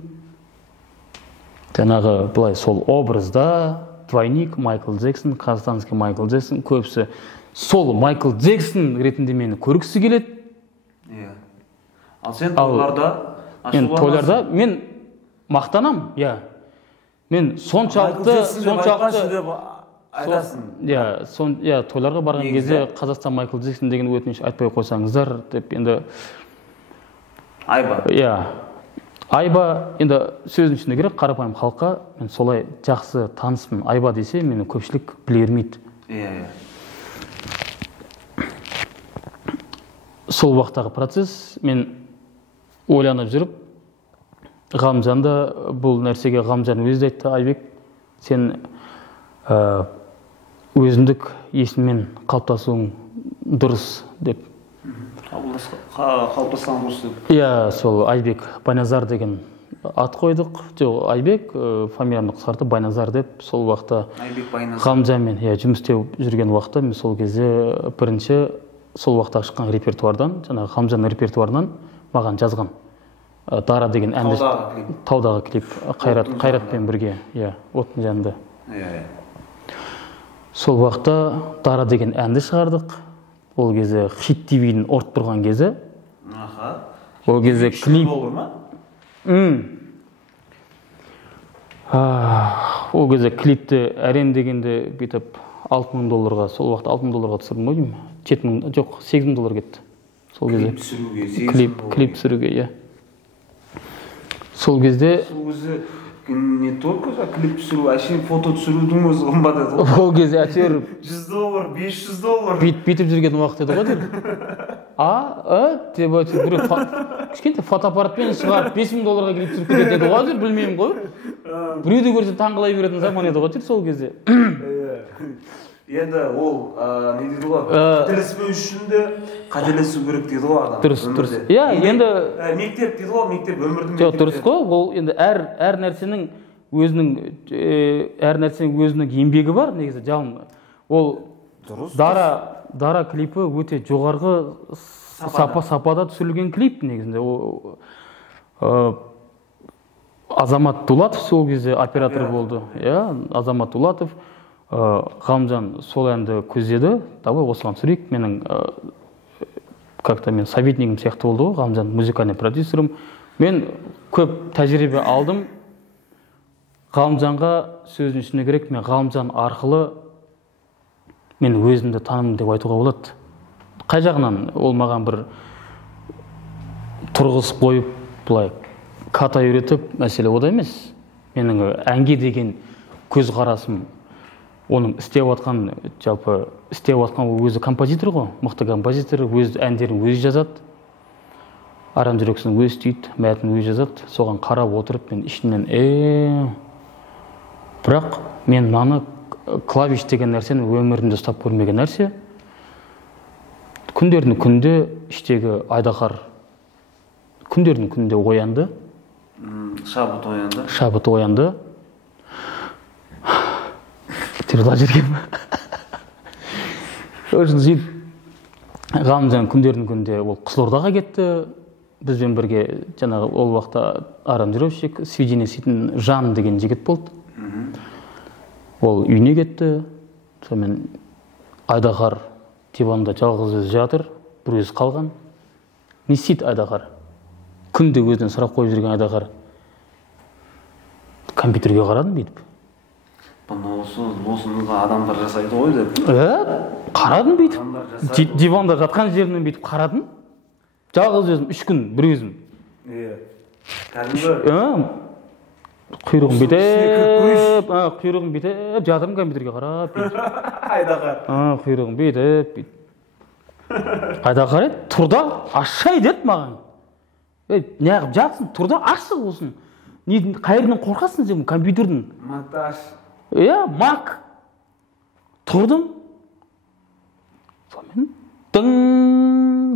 жаңағы былай сол образда, двойник Майкл Джексон, қазақстанский Майкл Джексон, көбісі сол Майкл Джексон ретінде мені көргісі келеді. Ал сен тойларда мен мақтанам, мен соншалықты тойларға барған кезде Қазақстан Майкл Джексон деген өтініш айтпай қойсаңыздар деп, енді Айба, енді сөздің ішінде керек, қарапайым халыққа мен солай жақсы таныспын. Айба десе, мені көпшілік біле бермейді. Сол уақыттағы процесс, мен ойланып жүріп, Ғалымжан да бұл нәрсеге Ғалымжан өзі айтты, Айбек, сен өзіндік есіммен қалыптасуың дұрыс деп. Қалыптасқан дұрыс деп. Сол Айбек Байназар деген ат қойдық. Жоқ, Айбек фамилиямды қысқартып Байназар деп, сол уақытта Ғалымжанмен жұмыс істеп жүрген уақытта мен сол кезде бірінші сол уақытта шыққан репертуардан, жаңағы Ғалымжан репертуарынан маған жазған Дара деген әнді, таудағы клип, Қайратпен бірге, оттың жанында. Сол уақытта Дара деген әнді шығардық. Ол кезде Хит ТВ-дің орт тұрған кезі. Ол кезде клип. Ол кезде клипті әрен дегенде бүйтіп $6,000, сол уақытта $6,000 түсірдім ғой деймін. 7,000, жоқ, $8,000 кетті. Сол кезде клип түсіруге, Сол кезде не только клип түсіру, әшейін фото түсірудің өзі қымбат еді ғой. Ол кезде әйтеуір $100, $500. бүйтіп жүрген уақыт еді ғой деймін. Деп айтып біреу кішкентай фотоаппаратпен шығарып $5000 клип түсіріп кетеді еді ғой, білмеймін ғой. Біреуді көрсе таңғалай беретін заман еді ғой сол кезде. Енді ол не дейді ғой, қателеспеу үшін де қателесу керек дейді ғой адам. Дұрыс. Иә, енді мектеп дейді ғой, мектеп өмірдің мектебі. Дұрыс қой, ол енді әр нәрсенің өзінің еңбегі бар негізі жалын. Ол дара клипі өте жоғарғы сапада түсірілген клип негізінде. Азамат Дулатов сол кезде оператор болды. Азамат Дулатов, Ғалымжан сол әнді көздеді, давай осыған түсірейік. Мен советнигім сияқты болды ғой, Ғалымжан музыкальный продюсерім. Мен көп тәжірибе алдым. Ғалымжанға сөздің ішіне керек, мен Ғалымжан арқылы мен өзімді таным деп айтуға болады. Қай жағынан ол маған бір тұрғыз қойып, былай ката үйретіп, мәселе ода емес. Менің әнге деген көз қарасым, оның істеп атқан ол өзі композитор ғой, мықты композитор, өз әндерін өзі жазады. Арам жүрексін өзі істейді, мәтін өзі жазады. Соған қарап отырып, мен ішімнен бірақ мен маны клавиш деген нәрсені өмірімде ұстап көрмеген нәрсе. Күндердің күнде іштегі айдаһар күндердің күнде оянды. Шабыт оянды. Тырла жүрген. Ғалымжан күндердің күнде ол Қызылордаға кетті. Бізбен бірге жаңағы ол уақытта аранжировщик, сведение істейтін Жан деген жігіт болды. Ол үйіне кетті. Сонымен айдаһар диванда жалғыз өзі жатыр, бір өзі қалған. Не істейді айдаһар? Күнде өзінен сұрақ қойып жүрген айдаһар компьютерге қарадым бүйтіп. Осыны да адамдар жасайды ғой деп. Қарадым бүйтіп. Диванда жатқан жерінен бүйтіп қарадым. Жалғыз өзім 3 күн бір өзім. Құйрығым бүйтіп жатырмын компьютерге қарап. Айдаһар. Құйрығым бүйтіп. Айдаһар еді, тұрда ашай деді маған. Неғып жатсың, тұрда ашсы болсын. Қайырынан қорқасың сен компьютердің? Монтаж. Мак. Тұрдым. Сонымен дың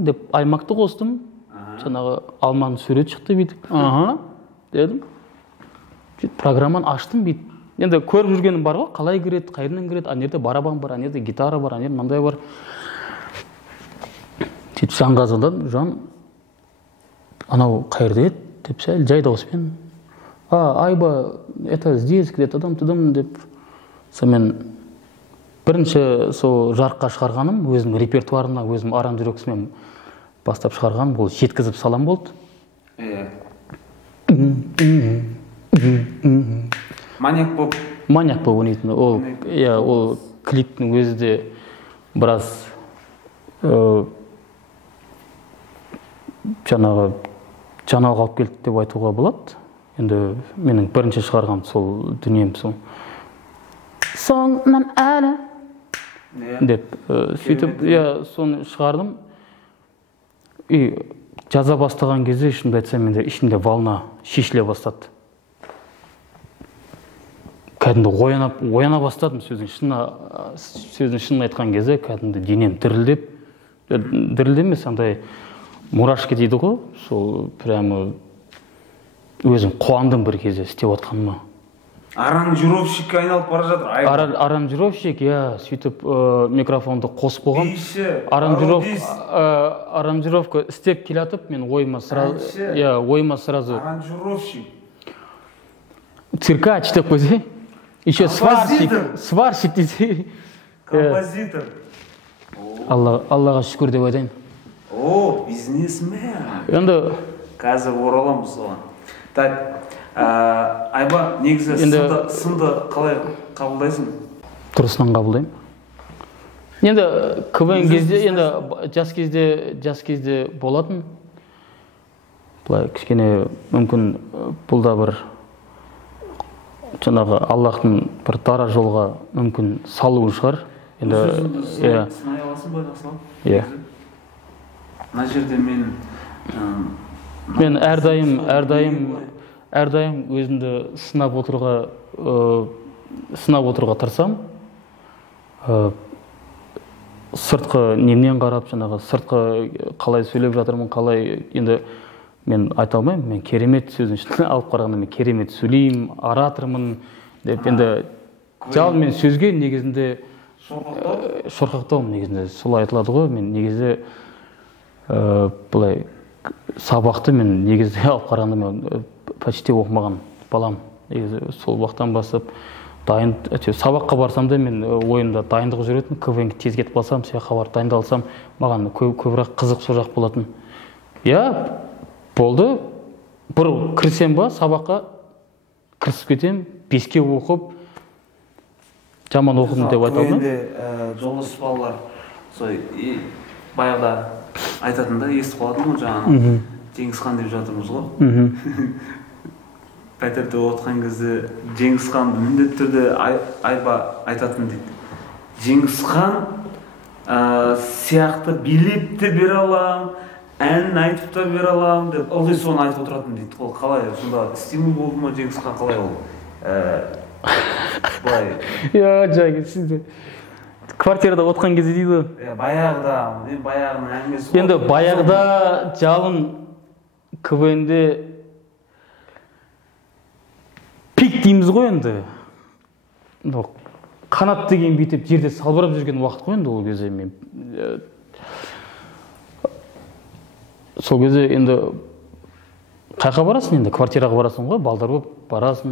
деп аймақты қостым. Жаңағы алманың сурет шықты бүйтіп. Дедім. Программаны аштым бүйтіп. Енді көріп жүргенім бар ғой, қалай кіреді, қайырынан кіреді, анерде барабан бар, анерде гитара бар, анерде мынандай бар. Сөйтіп Жанға звондадым, Жан, анау қайырда еді деп сәл жай дауыспен. Айба, это здесь, где-то там деп. Сонымен бірінші сол жарыққа шығарғаным, өзім репертуарына, өзім аранжировкасымен бастап шығарғаным, бұл жеткізіп салам болды. Маньяк болып ойнайтын. Ол клиптің өзі де біраз жаңалық алып келді деп айтуға болады. Енді менің бірінші шығарғам сол дүнием сол. Соңынан әлі деп сөйтіп, соны шығардым. Жаза бастаған кезде, шынымды айтсам, менде ішімде волна шешіле бастады. Кәдімді ояна бастадым сөздің шынын айтқан кезде, кәдімді денем дірілдеп, дірілдемес, андай мурашки дейді ғой, сол прямо өзім қуандым бір кезде істеп отқаныма. Аранжировщикке айналып бара жатыр. Аранжировщик, сөйтіп микрофонды қосып қойғам. Аранжировка істеп келатып, мен ойыма сразу аранжировщик. Циркач деп қойды. Еще сварщик дейді. Композитор. Аллаға шүкір деп айтайын. Бизнесмен. Енді қазір ораламыз соған. Так, Айба, негізі сынды қалай қабылдайсың? Тұрысынан қабылдаймын. Енді КВН кезде, енді жас кезде болатын. Бұлай кішкене мүмкін бұл да бір жаңағы Аллахтың бір дара жолға мүмкін салуы шығар. Енді сынай аласың ба Жасұлан? Иә. Мына жерде мен әрдайым өзімді сынап отыруға тырысамын. Сыртқы немнен қарап, жаңағы сыртқы қалай сөйлеп жатырмын, қалай, енді мен айта алмаймын, мен керемет сөздің ішіне алып қарағанда мен керемет сөйлеймін, оратормын деп, енді жалпы мен сөзге негізінде шорқақтауым негізінде солай айтылады ғой. Мен негізі былай сабақты мен негізде алып қарағанда мен почти оқымаған балам. Негізі сол уақыттан бастап сабаққа барсам да мен ойымда дайындық жүретін, КВН-ге тез кетіп қалсам, сабаққа барып дайындалсам, маған көбірек қызық сол жақ болатын. Иә, болды. Бір кірсем ба сабаққа, кірісіп кетем, 5-ке оқып, жаман оқыдым деп айта алмаймын. КВН-де жолдас балалар баяғыда айтатында естіп қалатын ғой, жаңағы Жеңісхан деп жатырмыз ғой. Пәтерде отқан кезде Жеңісханды міндетті түрде Айба айтатын дейді. Жеңісхан сияқты билеп те бере алам, әнін айтып та бере алам деп, ылғи соны айтып отыратын дейді. Ол қалай, сонда стимул болды ма Жеңісхан, қалай ол? Былай. Жаңағы сізде квартирада отқан кезде дейді. Баяғыда, баяғының әңгімесі. Енді баяғыда жалын КВН-де пик дейміз ғой енді. Қанат деген бүйтіп жерде салбырап жүрген уақыт қой енді ол кезде мен. Сол кезде енді қайқа барасың енді, квартираға барасың ғой, балдар болып барасың,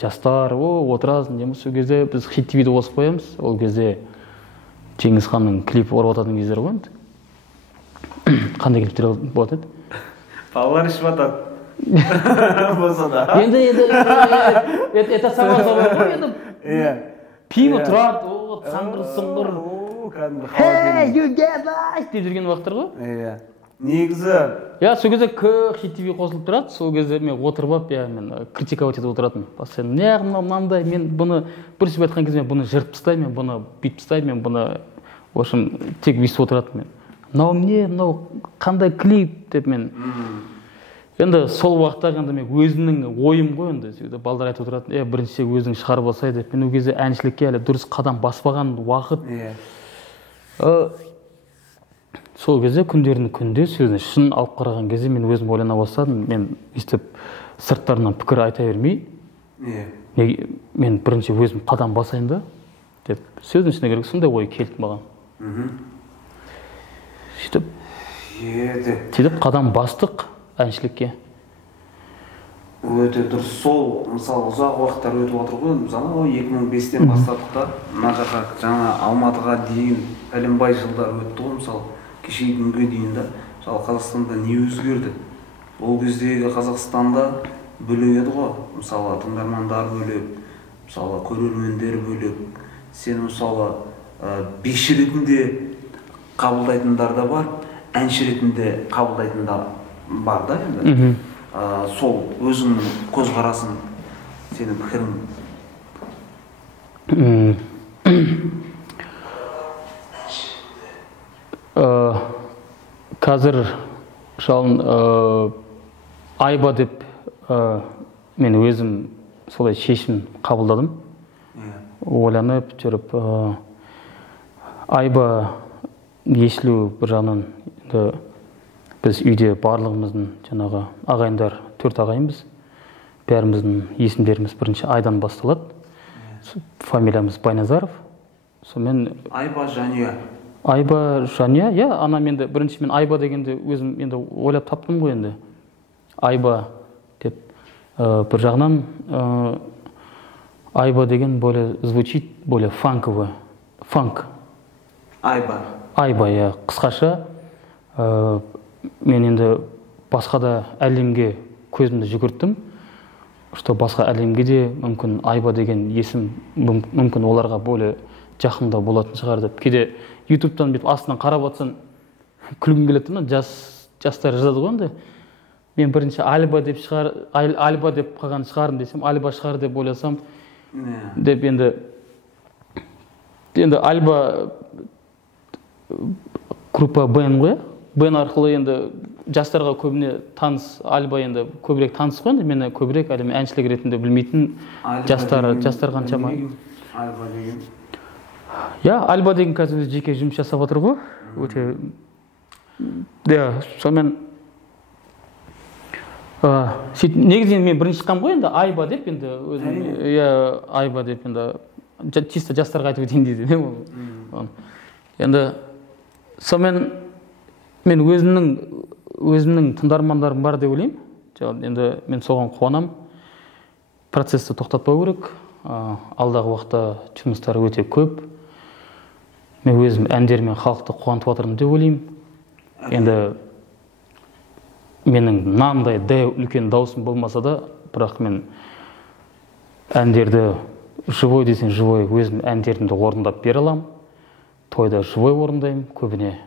жастар, отырасың дейміз. Сол кезде біз хит ТВ-ді қосып қоямыз. Ол кезде Жеңісханның клипі орып ататын кездер ғой енді. Қандай клиптер болады еді? Балалар ішіп атады. Болса да. Енді это само собой ғой енді. Пиво тұрады, саңғыр-сыңғыр. Hey, you get life! деп жүрген уақыттар ғой. Негізі. Сол кезде хит ТВ қосылып тұрады. Сол кезде мен отырып, мен критиковать етіп отыратын. Постоянно, неғып мынандай, мен бұны бір сөз айтқан кезде мен бұны жыртып тастаймын, мен бұны бүйтіп тастаймын, мен бұны, в общем, тек өйстіп отыратын мен. Мынау қандай клип деп мен. Енді сол уақытта мен өзімнің ойым ғой енді, балдар айтып отыратын, бірінші өзің шығарып алсай деп. Мен ол кезде әншілікке әлі дұрыс қадам баспаған уақыт. Сол кезде күнде сөзін шын алып қараған кезде мен өзім ойлана бастадым. Мен өйстіп сырттарынан пікір айта бермей, мен бірінші өзім қадам басайын да деп сөздің ішіне керек, сондай ой келді маған. Сөйтіп қадам бастық әншілікке. Өте дұрыс. Сол мысалы ұзақ уақыттар өтіп отыр ғой. Мысалы 2005-тен бастадық та мына жаққа жаңа Алматыға дейін пәленбай жылдар өтті ғой. Мысалы кешегі күнге дейін да мысалы Қазақстанда не өзгерді? Ол кездегі Қазақстанда бөлек еді ғой. Мысалы тыңдармандар бөлек, мысалы көрермендер бөлек. Сені мысалы биші ретінде қабылдайтындар да бар, әнші ретінде қабылдайтындар бар да енді. Сол өзіңнің көзқарасың, сенің пікірің. Қазір жалын Айба деп мен өзім солай шешім қабылдадым. Ойланып жүріп, Айба ешілу бір жағынан біз үйде барлығымыздың жаңағы ағайындар 4 ағайынбыз. Бәріміздің есімдеріміз бірінші Айдан басталады. Фамилиямыз Байназаров. Сонымен Айба Жания. Айба Жания, менде бірінші мен Айба дегенде өзім енді ойлап таптым ғой енді. Айба деп бір жағынан Айба деген более звучит, более фанково. Фанк. Айба, қысқаша. Мен енді басқа да әлемге көзімді жүгірттім. Что басқа әлемге де мүмкін Айба деген есім мүмкін оларға более жақында болатын шығар деп. Кейде ютубтан астынан қарап атсан күлгің келеді, жастар жазады ғой енді. мен бірінші альба деп қалған шығарым десем, альба шығар деп ойласам, деп енді альба группа Бен ғой, Бен арқылы енді жастарға көбіне таныс, альба енді көбірек таныс қой, енді мені көбірек әлем әншілік ретінде білмейтін жастар қаншама. Альба деген. Альба деген қазір жеке жұмыс жасап отыр ғой, өте. Сонымен негізінен мен бірінші шыққам ғой, енді айба деп, енді өзім, айба деп, енді чисто жастарға айтып өтейін дейді. Енді сонымен мен өзімнің тыңдармандарым бар деп ойлаймын. Енді мен соған қуанам. Процесті тоқтатпау керек. Алдағы уақытта жұмыстар өте көп. Мен өзім әндермен халықты қуантып жатырмын деп ойлаймын. Енді менің мынандай үлкен даусым болмаса да, бірақ мен әндерді живой десең живой, өзім әндерімді орындап бере аламын. Тойда живой орындаймын, көбіне.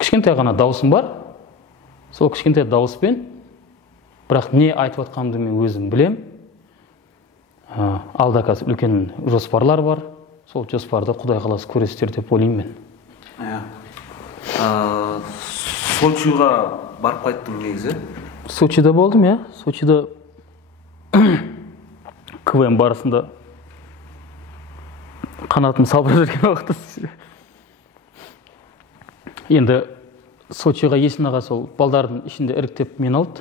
Кішкентай ғана даусым бар. Сол кішкентай дауыспен, бірақ не айтып жатқанымды мен өзім білем. Алда қазір үлкен жоспарлар бар. Сол жоспарды Құдай қаласа көресіздер деп ойлаймын мен. Сочиға барып қайттым негізі. Сочида болдым, Сочида КВМ барысында қанатым салбырап жүрген уақытта. Енді Сочиға Есін аға сол балдардың ішінде іріктеп мен алды,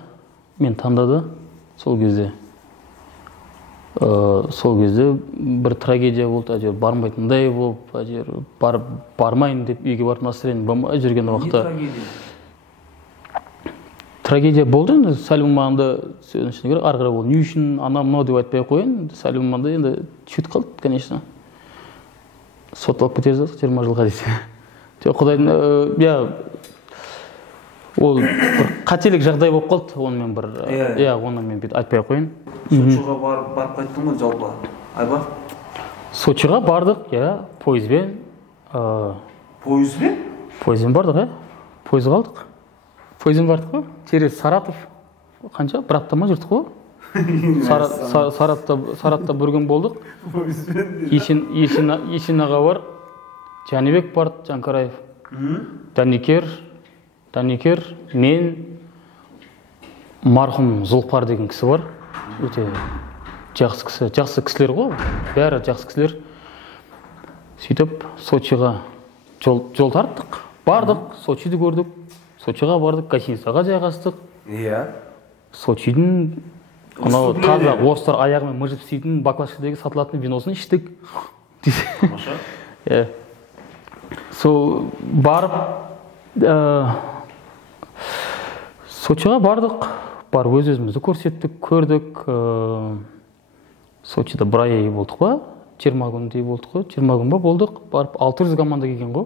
мен таңдады. Сол кезде бір трагедия болды, әжер бармайтындай болып, әжер бармайын деп үйге барып настроение болмай жүрген уақытта. Трагедия болды, енді сәлімманды сөзіншіне керек, арғыра болды. Не үшін ана-мынау деп айтпай қойын, сәлімманды енді шүйт қалды, конечно. Сотталып кетер зат, 20 жылға дейсі. Құдайдың, ол бір қателік жағдай болып қалды, оны мен бүйтіп айтпай қойын. Сочиға барып қайттың ғой жалпы, айба? Сочиға бардық, пойызбен. Пойызбен? Пойызбен бардық, пойызға алдық. Пойызбен бардық қой, через Саратов, қанша? Бір аптама жүрдік қой. Саратта бүрген болдық. Есен аға бар, Жәнібек бар, Жанкараев, Даникер, мен, марқұм Зұлпар деген кісі бар. Өте жақсы кісілер ғой, бәрі жақсы кісілер. Сөйтіп, Сочиға жол тарттық, бардық, Сочиді көрдік, Сочиға бардық, гостиницаға жайғастық. Сочидің таза орыстар аяғымен мыжып істейтін баклажкадегі сатылатын виносын іштік. Сол барып, Сочиға бардық, өз-өзімізді көрсеттік, көрдік. Сочида бір ай болдық ба, 20 күндей болдық қой, 20 күн ба болдық, барып 600 команда келген ғой.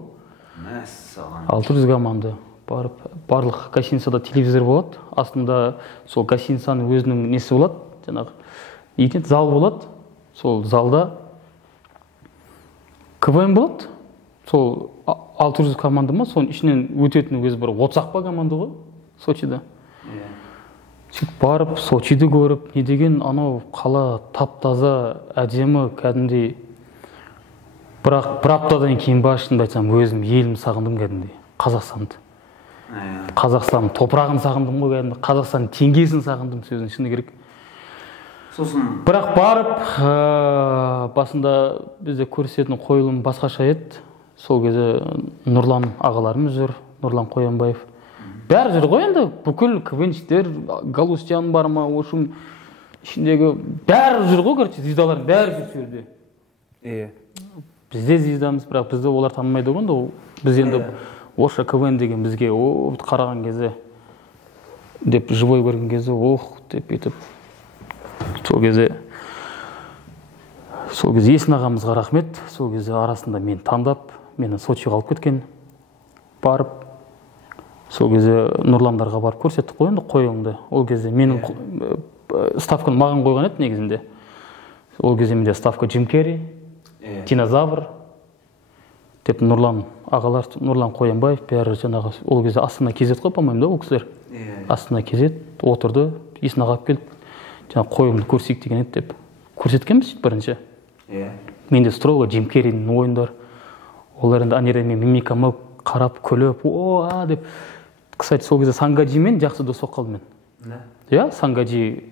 600 команда барып, барлық гостиницада телевизор болады, астында сол гостиницаның өзінің несі болады, жаңағы зал болады, сол залда КВМ болады, сол 600 команда ма, соның ішінен өтетін өзі бір 30 ба команда ғой, Сочида. Сөйтіп барып, Сочиді көріп, не деген анау қала тап-таза, әдемі, кәдімдей. Бірақ бір аптадан кейін шынымды айтсам, өзім елім сағындым кәдімдей, Қазақстанды. Қазақстанның топырағын сағындым ғой кәдімді, Қазақстанның теңгесін сағындым сөзін шыны керек. Бірақ барып, басында бізде көрсететін қойылым басқаша еді. Сол кезде Нұрлан ағаларымыз жүр, Нұрлан Қоянбаев. Бәрі жүр ғой енді, бүкіл КВНщиктер, Галустян бар ма, ошым ішіндегі бәрі жүр ғой, звездалар бәрі жүр сөзде. Бізде звездамыз, бірақ бізді олар танымайды ғой енді. Біз енді Оша КВН деген бізге қараған кезде, деп живой көрген кезде, деп етіп. Сол кезде Есін ағамызға рахмет, сол кезде арасында мен таңдап, мені Сочиға алып кеткен, барып, сол кезде Нұрландарға барып көрсеттік қой енді қойылымды. Ол кезде менің ставканы маған қойған еді негізінде. Ол кезде менде ставка Джим Керри, Динозавр деп Нұрлан ағалар Нұрлан Қоянбаев бәрі жаңағы ол кезде Астана кезет қой, по-моему, да, ол кісілер. Астана кезет отырды, есін ағап келіп, жаңағы қойылымды көрсек деген еді деп көрсеткенбіз сөйтіп бірінші. Менде строго Джим Керридің ойындар. Олар енді анермен мимикама қарап күліп, о деп. Кстати, сол кезде Сангаджимен жақсы дос болып қалдым мен. Иә, Сангаджи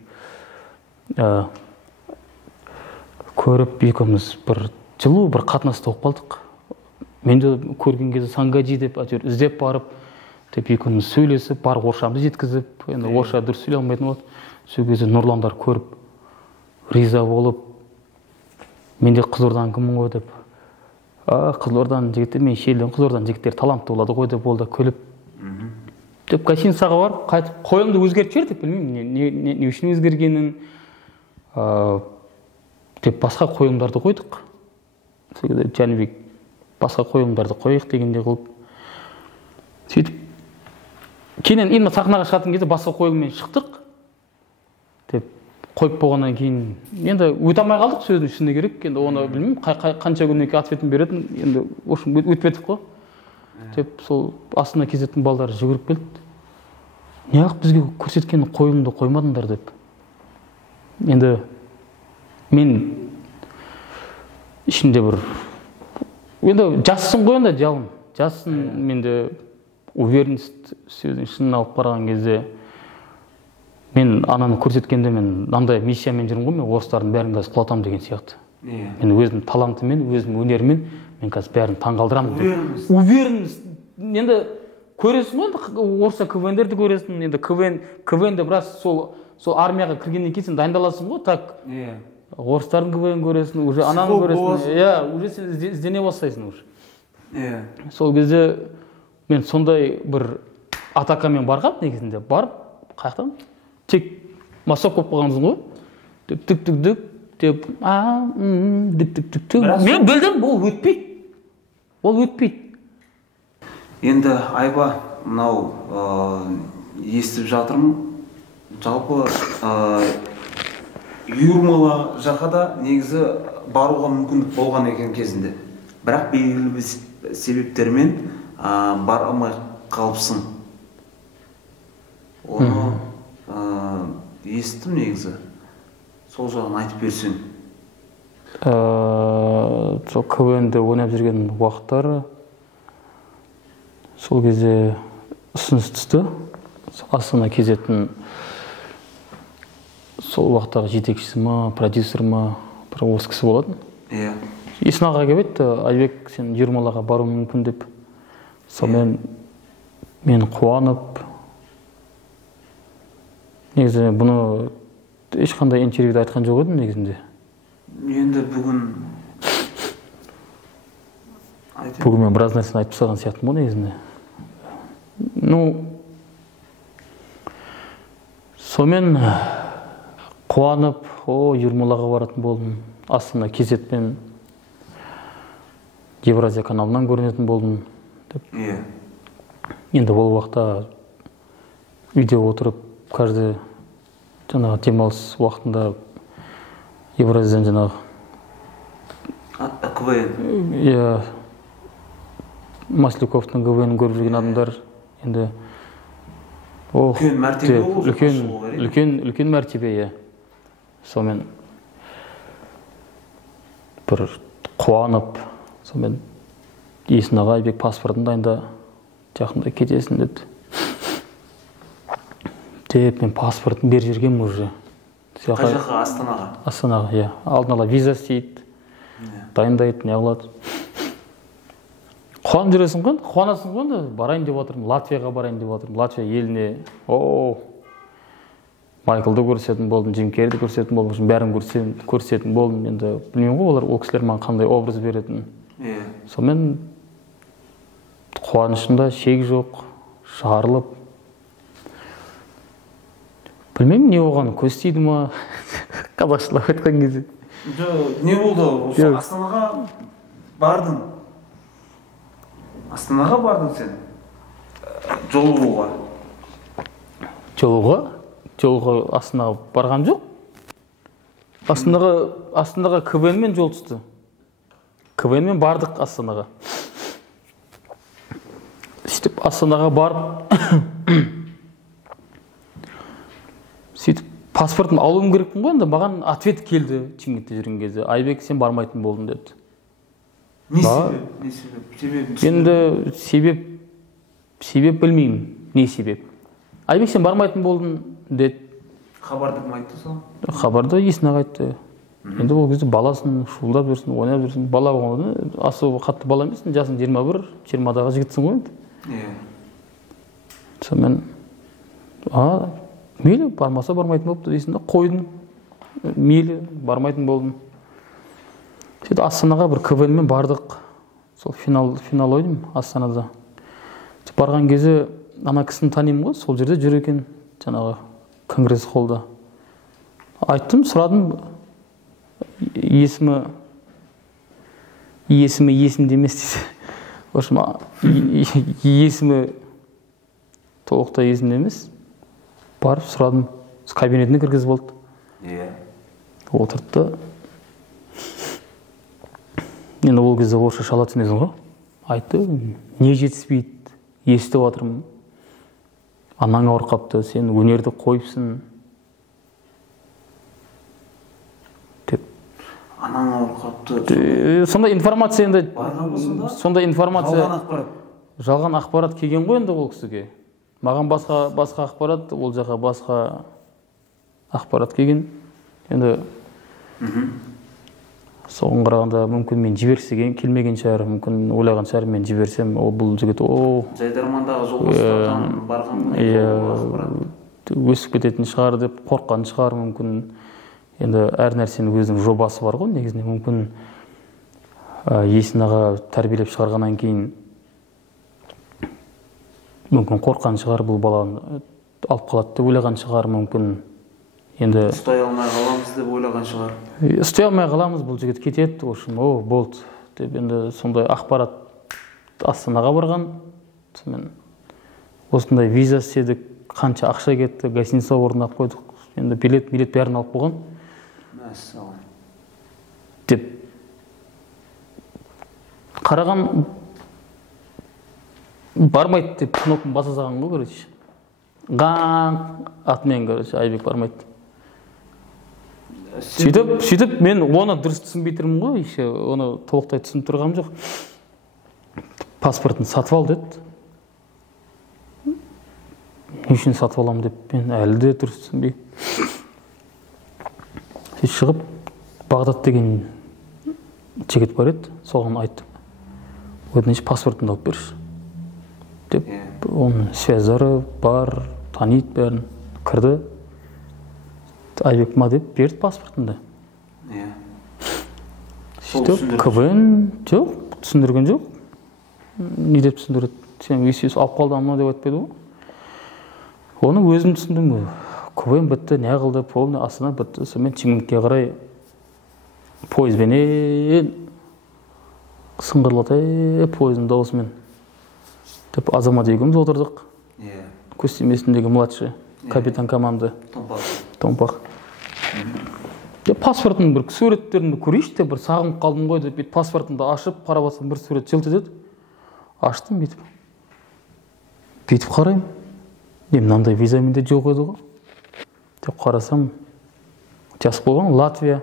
көріп екеуміз бір жылу бір қатынаста болып қалдық. Мен де көрген кезде Сангаджи деп әйтеуір іздеп барып, деп екеуміз сөйлесіп, барып орысшамды жеткізіп, енді орысша дұрыс сөйлей алмайтын болды. Сол кезде Нұрландар көріп, риза болып, мен де Қызылорданың кіммін ғой деп. Қызылорданың жігіттер, мен Шелден Қызылорданың жігіттері талантты болады ғой деп болды, күліп. Деп гостиницаға барып, қайтып қойылымды өзгертіп жібердік, білмеймін, не үшін өзгергенін. Деп басқа қойылымдарды қойдық. Сол кезде Жәнібек басқа қойылымдарды қойық дегенде қылып. Сөйтіп, кейін именно сахнаға шығатын кезде басқа қойылыммен шықтық. Деп қойып болғаннан кейін енді өте алмай қалдық, сөздің ішінде керек. Енді оны білмеймін, қанша күннен кейін ответін беретін, енді ошын өтпедік қой. Деп сол Астана кезеттің балдары жүгіріп келді. Неғып бізге көрсеткен қойылымды қоймадыңдар деп. Енді мен ішінде бір енді жассың ғой, енді жалын. Жассың, менде уверенность сөздің шынын алып қараған кезде мен ананы көрсеткенде мен мынандай миссиямен жүрмін ғой, мен орыстардың бәрін қазір құлатамын деген сияқты. Мен өзім талантымен, өзім өнерімен мен қазір бәрін таңғалдырамын. Уверенность. Енді көресің ғой, орысша КВНдерді көресің, енді КВНді біраз сол армияға кіргеннен кейін сен дайындаласың ғой, так. Орыстардың КВН көресің, уже ананы көресің. Уже сен іздене бастайсың уже. Сол кезде мен сондай бір атакамен барғам негізінде, барып, қаяқтан? Тек массов көп болғанымыз ғой. Түк-түк-түк деп, мен білдім, ол өтпейді. Ол өтпейді. Енді Айба, мынау естіп жатырмын. Жалпы Юрмала жаққа да негізі баруға мүмкіндік болған екен кезінде. Бірақ белгілі бір себептермен бара алмай қалыпсың. Оны естім негізі. Сол жағын айтып берсең. Сол КВН-де ойнап жүрген уақыттары сол кезде ұсыныс түсті. Астана кезеттің сол уақыттағы жетекшісі ма, продюсер ма, бір осы кісі болатын. Есін аға келіп айтты, Айбек, сен Юрмалаға бару мүмкін деп. Сонымен мен қуанып, негізі бұны ешқандай интервьюда айтқан жоқ едім негізінде. Енді бүгін мен біраз нәрсені айтып тастаған сияқтымын ғой негізінде. Сонымен қуанып, Юрмалаға баратын болдым. Астана кезетпен Евразия каналынан көрінетін болдым. Енді ол уақытта үйде отырып, каждый жаңағы демалыс уақытында Евразиядан жаңағы КВН. Масляковтың КВН көріп жүрген адамдар енді үлкен мәртебе болды. Үлкен мәртебе, сонымен бір қуанып, сонымен есін аға, Айбек паспортын дайында, жақында кетесің деді. Деп мен паспортын бер жүргем уже. Қай жаққа? Астанаға? Астанаға, алдын ала виза істейді, дайындайды, не қылады. Қуанып жүресің ғой, қуанасың ғой, барайын деп отырмын, Латвияға барайын деп отырмын. Латвия еліне, Майклды көрсететін болдым, Джим Керриді көрсететін болдым, бәрін көрсететін болдым. Енді білмеймін ғой, олар ол кісілер маған қандай образ беретін. Сонымен қуанышымда шек жоқ, шығарылып. Білмеймін, не оған көз тиді ма, қазақшылап айтқан кезде. Не болды? Астанаға бардың. Астанаға бардың сен? Жолығуға? Жолға Астанаға барған жоқ. Астанаға КВН-мен жол түсті. КВН-мен бардық Астанаға. сөйтіп Астанаға барып сөйтіп паспортын алуым керекпін ғой, енді маған ответ келді Шымкентте жүрген кезде. Айбек, сен бармайтын болдың деді. Не себеп? Енді себеп білмеймін. Не себеп? Айбек, сен бармайтын болдың деді. Хабарды кім айтты сол? Хабарды Есін аға айтты. Енді ол кезде баласын шуылдап жүрсің, ойнап жүрсің. Бала болғанда особо қатты бала емессің, жасың 21, 20-дағы жігітсің ғой енді. Сонымен мейлі, бармаса бармайтын болыпты дейсің да, қойдың. Мейлі, бармайтын болдым. Сөйтіп Астанаға бір КВН-мен бардық. Сол финал ойдым Астанада. Барған кезде ана кісіні танимын ғой, сол жерде жүр екен, жаңағы конгресс холлда. Айттым, сұрадым, есімі есімде емес дейді. В общем, есімі толықтай есімде емес. Барып сұрадым, кабинетіне кіргізіп болды. Отырды. Енді ол кезде орысша шала түсінесің ғой. Айтты, не жетіспейді, естіп жатырмын. Анаң ауырып қапты, сен өнерді қойыпсың. Деп. Анаң ауырып қапты. Сондай информация енді. Барған болсын да? Сондай информация. Жалған ақпарат. Жалған ақпарат келген ғой енді ол кісіге. Маған басқа ақпарат, ол жаққа басқа ақпарат келген. Енді соған қарағанда мүмкін мен жіберсеген келмеген шығар, мүмкін ойлаған шығар мен жіберсем, ол бұл жігіт Жайдармандағы жолдастардан барған өсіп кететін шығар деп қорққан шығар мүмкін. Енді әр нәрсенің өзінің жобасы бар ғой, негізінде мүмкін Есін аға тәрбиелеп шығарғаннан кейін мүмкін қорққан шығар, бұл баланы алып қалады деп ойлаған шығар мүмкін. Енді ұстай алмай қаламыз деп ойлаған шығар. Ұстай алмай қаламыз, бұл жігіт кетеді, ошым, болды деп енді сондай ақпарат Астанаға барған. Сонымен осындай виза істедік, қанша ақша кетті, гостиница орнап қойдық. Енді билет бәрін алып қойған. Мәссаған. Деп қараған бармайды деп кнопканы баса салған ғой, короче. Атымен, короче, Айбек бармайды. Сөйтіп мен оны дұрыс түсінбей тұрмын ғой, еще оны толықтай түсініп тұрғаным жоқ. Паспортын сатып ал деді. Не үшін сатып аламын деп, мен әлі де дұрыс түсінбей. Сөйтіп шығып, Бағдат деген жігіт бар еді, соған айттым. Өтініш паспортымды алып берші деп, оның связьдары бар, таниды бәрін, кірді. Айбек ма деп берді паспортымды. Сөйтіп КВН жоқ, түсіндірген жоқ. Не деп түсіндіреді? Сен есесі алып қалды ама деп айтпайды ғой. Оны өзім түсіндім. КВН бітті, не қылды, полный Астана бітті. Сонымен Шымкентке қарай пойызбенен сыңғырлатай пойыздың дауысымен деп Азамат екеуміз отырдық. Көстемесіндегі младший капитан команды Томпақ. Паспортының бір суреттерін көрейші деп, бір сағынып қалдым ғой деп, паспортымды ашып қарап жатсам бір сурет жылт етеді. Аштым бүйтіп. Бүйтіп қараймын. Мынандай визамен де жоқ еді ғой. Деп қарасам, жазып қойған Латвия.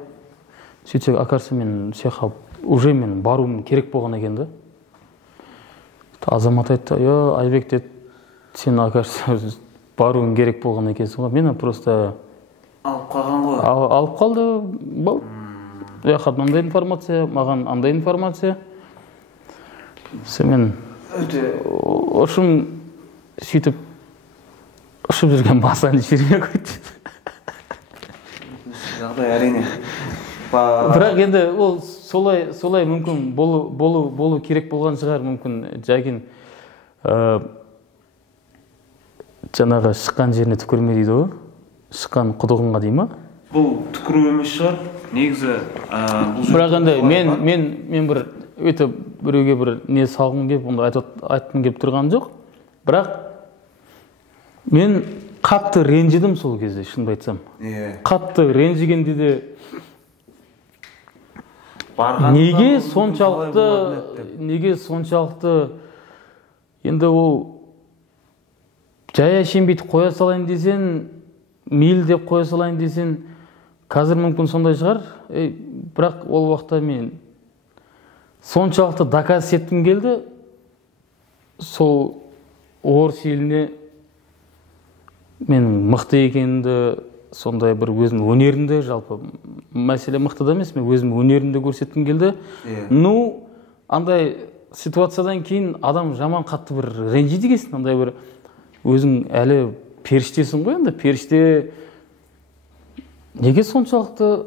Сөйтсек, ақарсы мен сеха уже мен баруым керек болған екен да. Азамат айтты, Айбек деді, сен ақарсы баруым керек болған екенсің ғой. Мен просто алып қалған ғой. Алып қалды, бол. Мынандай информация, маған андай информация. Сонымен ошым сөйтіп ұшып жүрген басаны жерге қойды. Жағдай әрине. Бірақ енді ол солай мүмкін болу керек болған шығар, мүмкін жайын жаңағы шыққан жеріне түкірме дейді ғой. Шыққан құдығынға дей ма? Бұл түкіру емес шығар. Негізі бірақ енді мен бір өте біреуге бір не салғым кеп, онда айтқым кеп тұрған жоқ. Бірақ мен қатты ренжідім сол кезде, шынымды айтсам. Қатты ренжігенде де неге соншалықты енді ол жай әшейін бүйтіп қоя салайын десең, мейлі деп қоя салайын десең, қазір мүмкін сондай шығар, бірақ ол уақытта мен соншалықты доказ еткім келді, сол орыс еліне менің мықты екенімді, сондай бір өзім өнерімді, жалпы мәселе мықтыда емес, мен өзім өнерімді көрсеткім келді. Ну, андай ситуациядан кейін адам жаман қатты бір ренжиді екенсің, андай бір өзің әлі періштесің ғой, енді періште неге соншалықты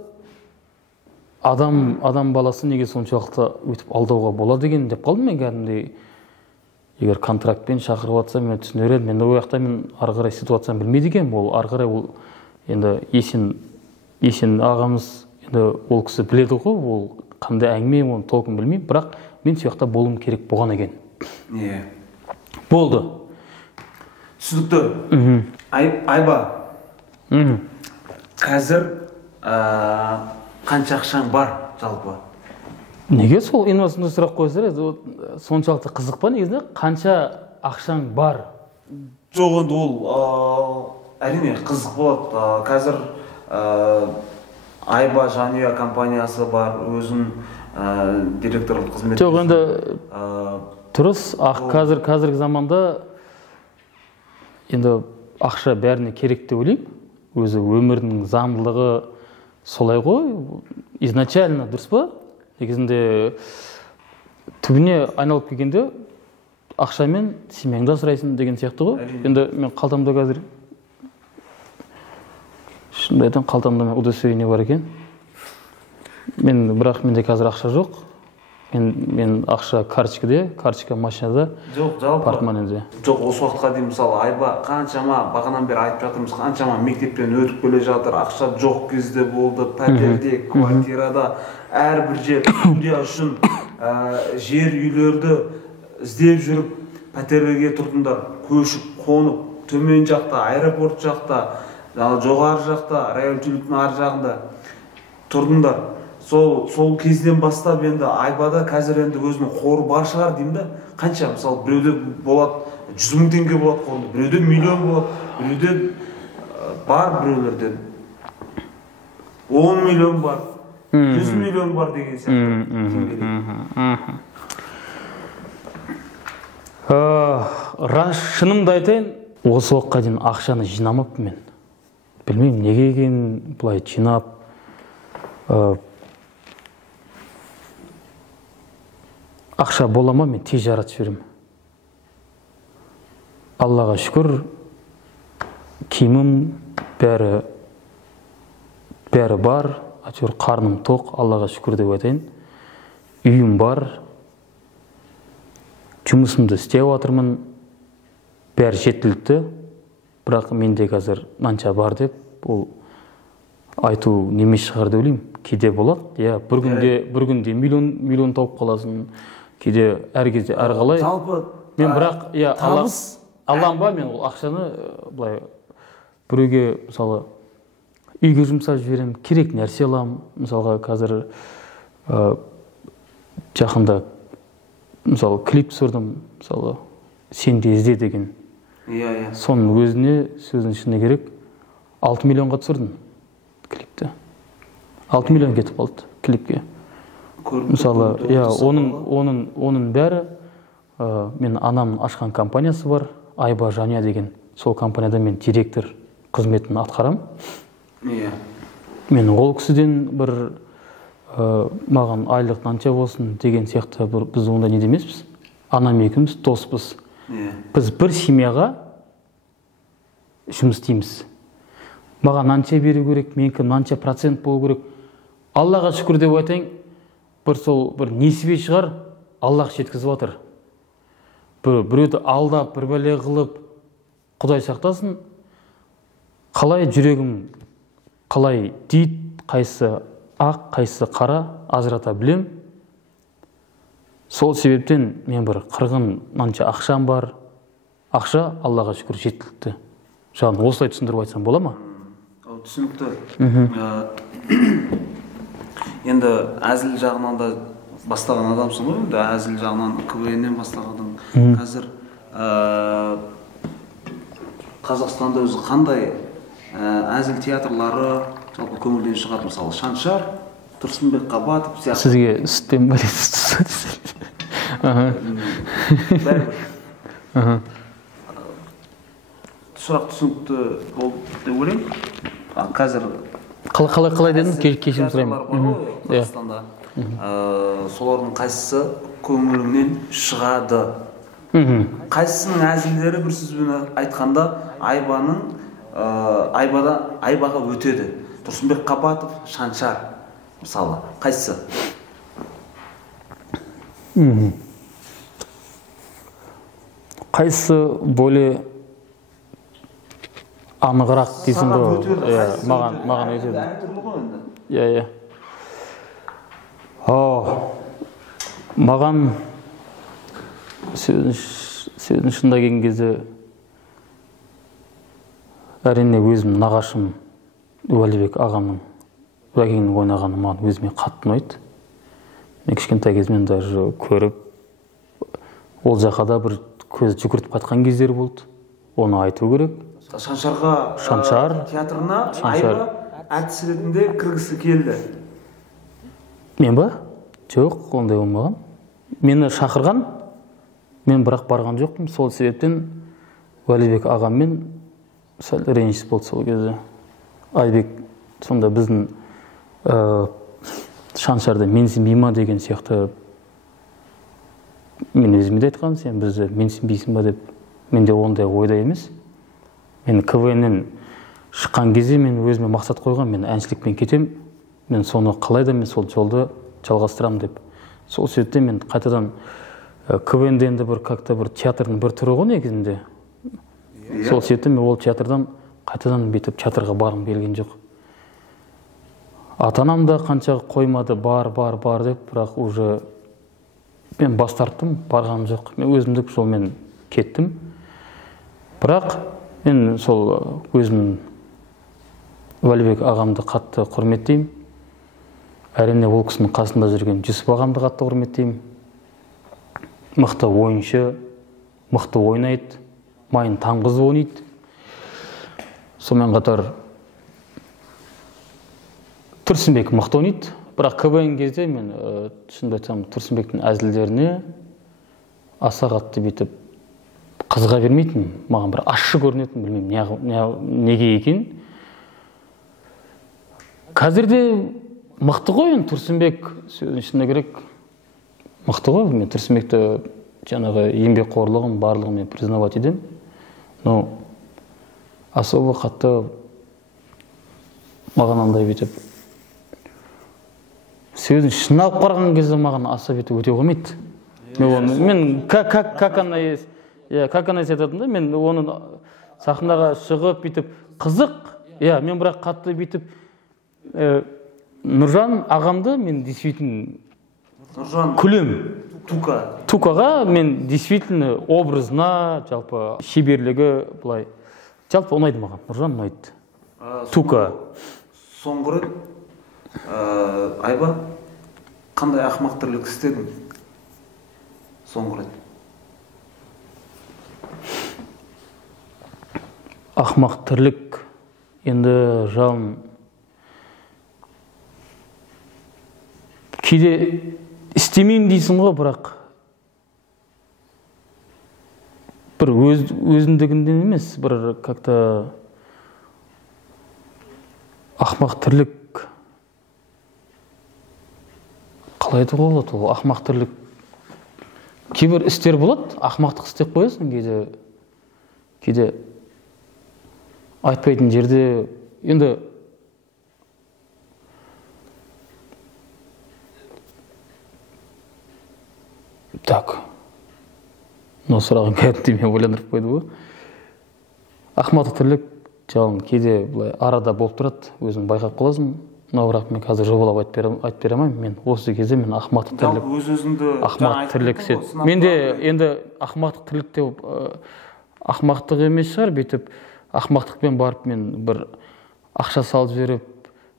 адам баласы неге соншалықты өйтіп алдауға болады екен деп қалдым мен кәдімгідей. Егер контрактпен шақырып жатса, мен түсінер едім. Енді ол жақта мен ары қарай ситуацияны білмейді екенмін. Ол ары қарай ол енді есен ағамыз, енді ол кісі біледі ғой, ол қандай әңгіме, оны толкын білмеймін, бірақ мен сол жақта болуым керек болған екен. Болды. Түсінікті. Айба, қазір қанша ақшаң бар жалпы? Неге сол инвасында сұрақ қойсар, соншалықты қызық па негізінде? Қанша ақшаң бар? Жоқ, енді ол әрине қызық болады. Қазір Айба жанұя компаниясы бар, өзің директорлық қызмет. Жоқ, енді дұрыс, қазіргі заманда енді ақша бәріне керек деп ойлаймын. Өзі өмірдің заңдылығы солай ғой, изначально дұрыс па? Негізінде түбіне айналып келгенде ақшамен семьяңды асырайсың деген сияқты ғой. Енді мен қалтамда қазір шындайдан қалтамда удостоверение бар екен. Бірақ менде қазір ақша жоқ. Мен ақша карточка машинада, портмонеде. Жоқ, осы уақытқа дейін мысалы Айба қаншама бағанан бері айтып жатырмыз, қаншама мектептен өтіп келе жатыр, ақша жоқ кезде болды, пәтерде, квартирада, әрбір жер судья үшін жер үйлерді іздеп жүріп, пәтерлерге тұрдыңдар, көшіп, қонып, төмен жақта, аэропорт жақта, жоғары жақта, район ар жағында тұрдыңдар. Сол кезден бастап енді Айбада қазір енді өзінің қоры бар шығар деймін да. Қанша, мысалы біреуде болады 100 мың теңге болады қорында, біреуде миллион болады, біреуде бар, біреулерде 10 миллион бар, 100 миллион бар деген сияқты. Шынымды айтайын, осы уақытқа дейін ақшаны жинамаппын мен. Білмеймін неге екенін бұлай жинап, ақша бола ма, мен тез жаратып жіберемін. Аллаға шүкір, киімім бәрі бар, әйтеуір қарным тоқ, Аллаға шүкір деп айтайын. Үйім бар, жұмысымды істеп жатырмын, бәрі жеткілікті. Бірақ менде қазір мынанша бар деп, ол айту немес шығар деп ойлаймын. Кейде болады, бір күнде миллион тауып қаласың. Кейде әр кезде әр қалай. Жалпы мен бірақ Аллам ба, мен ол ақшаны былай біреуге мысалы үйге жұмсап жіберемін, керек нәрсе аламын. Мысалға қазір жақында мысалы клип түсірдім, мысалы сен де ізде деген. Соның өзіне сөздің ішіне керек 6 миллионға түсірдім клипті. 6 миллион кетіп қалды клипке. Мысалы, оның бәрі мен анамның ашқан компаниясы бар, Айба жанұя деген. Сол компанияда мен директор қызметін атқарам. Мен ол кісіден бір маған айлық мынанша болсын деген сияқты біз онда не демеспіз. Анам екеуміз доспыз. Біз бір семьяға жұмыс істейміз. Маған мынанша беру керек, менікі мынанша процент болу керек. Аллаға шүкір деп айтайын, бір несібе шығар, Аллах жеткізіп жатыр. Біреуді алдап, бір бәле қылып, Құдай сақтасын, қалай жүрегім, қалай дейді, қайсы ақ, қайсы қара ажырата білем. Сол себептен мен бір қырғын мынанша ақшам бар. Ақша Аллаға шүкір жеткілікті. Жағын осылай түсіндіріп айтсам бола ма? Түсінікті. Енді әзіл жағынан да бастаған адамсың ғой, енді әзіл жағынан КВНнен бастаған адам. Қазір Қазақстанда өзі қандай әзіл театрлары жалпы көңілден шығады? Мысалы Шаншар, Тұрсынбек Қабатов сияқты. Сізге сүттен бәлесіз бәрібір. Сұрақ түсінікті болды деп ойлаймын. Қазір қалай дедің? Кешірім сұраймын. Қазақстанда солардың қайсысы көңіліңнен шығады? Қайсысының әзілдері бір сөзбен айтқанда айбаға өтеді? Тұрсынбек Қабатов, Шаншар мысалы, қайсысы? Қайсысы более анығырақ дейсің ғой? Маған өтеді. Әртүрлі ғой енді. Иә. Маған сөздің шынында келген кезде әрине өзім нағашым Уәлибек ағамның Уәкеңнің ойнағаны маған өзіме қатты ұнайды. Мен кішкентай кезімнен даже көріп, ол жаққа да бір көз жүгіртіп қайтқан кездері болды. Оны айту керек. Шаншар театрына Айба әртіс ретінде кіргісі келді. Мен ба? Жоқ, ондай болмаған. Мені шақырған, мен бірақ барған жоқпын. Сол себептен Уәлибек ағаммен сәл реніш болды сол кезде. Айбек сонда біздің Шаншарда менсінбей ма деген сияқты мен өзіме де айтқан, сен бізді менсінбейсің ба деп. Мен де ондай ойда емес. Мен КВНнен шыққан кезде мен өзіме мақсат қойған, мен әншілікпен кетем, мен соны қалайда мен сол жолды жалғастырамын деп. Сол себептен мен қайтадан КВНде енді как-то бір театрдың бір түрі ғой негізінде. Сол себептен мен ол театрдан қайтадан бүйтіп театрға барғым келген жоқ. Ата-анам да қанша қоймады, бар деп, бірақ уже мен бас тарттым, барғаным жоқ. Мен өзімдік жолмен кеттім. Бірақ мен сол өзімнің Уәлибек ағамды қатты құрметтеймін. Әрине ол кісінің қасында жүрген Жүсіп ағамды қатты құрметтеймін. Мықты ойыншы, мықты ойнайды, майын таңғызып ойнайды. Сонымен қатар Тұрсынбек мықты ойнайды. Бірақ КВН кезде мен шынымды айтсам Тұрсынбектің әзілдеріне аса қатты бүйтіп қызыға бермейтін. Маған бір ащы көрінетін, білмеймін неге екен. Қазірде мықты ғой, Тұрсынбек сөздің шынына керек. Мықты ғой, мен Тұрсынбекті жаңағы еңбекқорлығын барлығын мен признавать етемін. Но особо қатты маған андай бүйтіп сөздің шын алып қараған кезде маған аса бүйтіп өте қоймайды. Мен как она есть айтатын да, мен оны сахнаға шығып бүйтіп қызық, мен бірақ қатты бүйтіп Нұржан ағамды мен действительно күлем. Тукаға мен действительно образына, жалпы шеберлігі былай жалпы ұнайды маған. Нұржан ұнайды. Тука. Соңғы рет Айба қандай ақымақ тірлік істедің? Соңғы рет. Ақымақ тірлік енді жалын кейде істемеймін дейсің ғой, бірақ бір өзіндігінден емес, бір как-то ақымақ тірлік қалай айтуға болады? Ол ақымақ тірлік кейбір істер болады, ақымақтық істеп қоясың, кейде айтпайтын жерде. Енді так, но сұрағын кәдімгі мен ойландырып қойды ғой. Ақымақтық тірлік жалын кейде былай арада болып тұрады, өзің байқап қаласың. Но бірақ мен қазір жобалап айтып бере алмаймын. Мен осы кезде мен ақымақтық тірлік, ақымақтық тірлік істедім. Менде енді ақымақтық тірлік деп ақымақтық емес шығар, бүйтіп ақымақтықпен барып мен бір ақша салып жіберіп,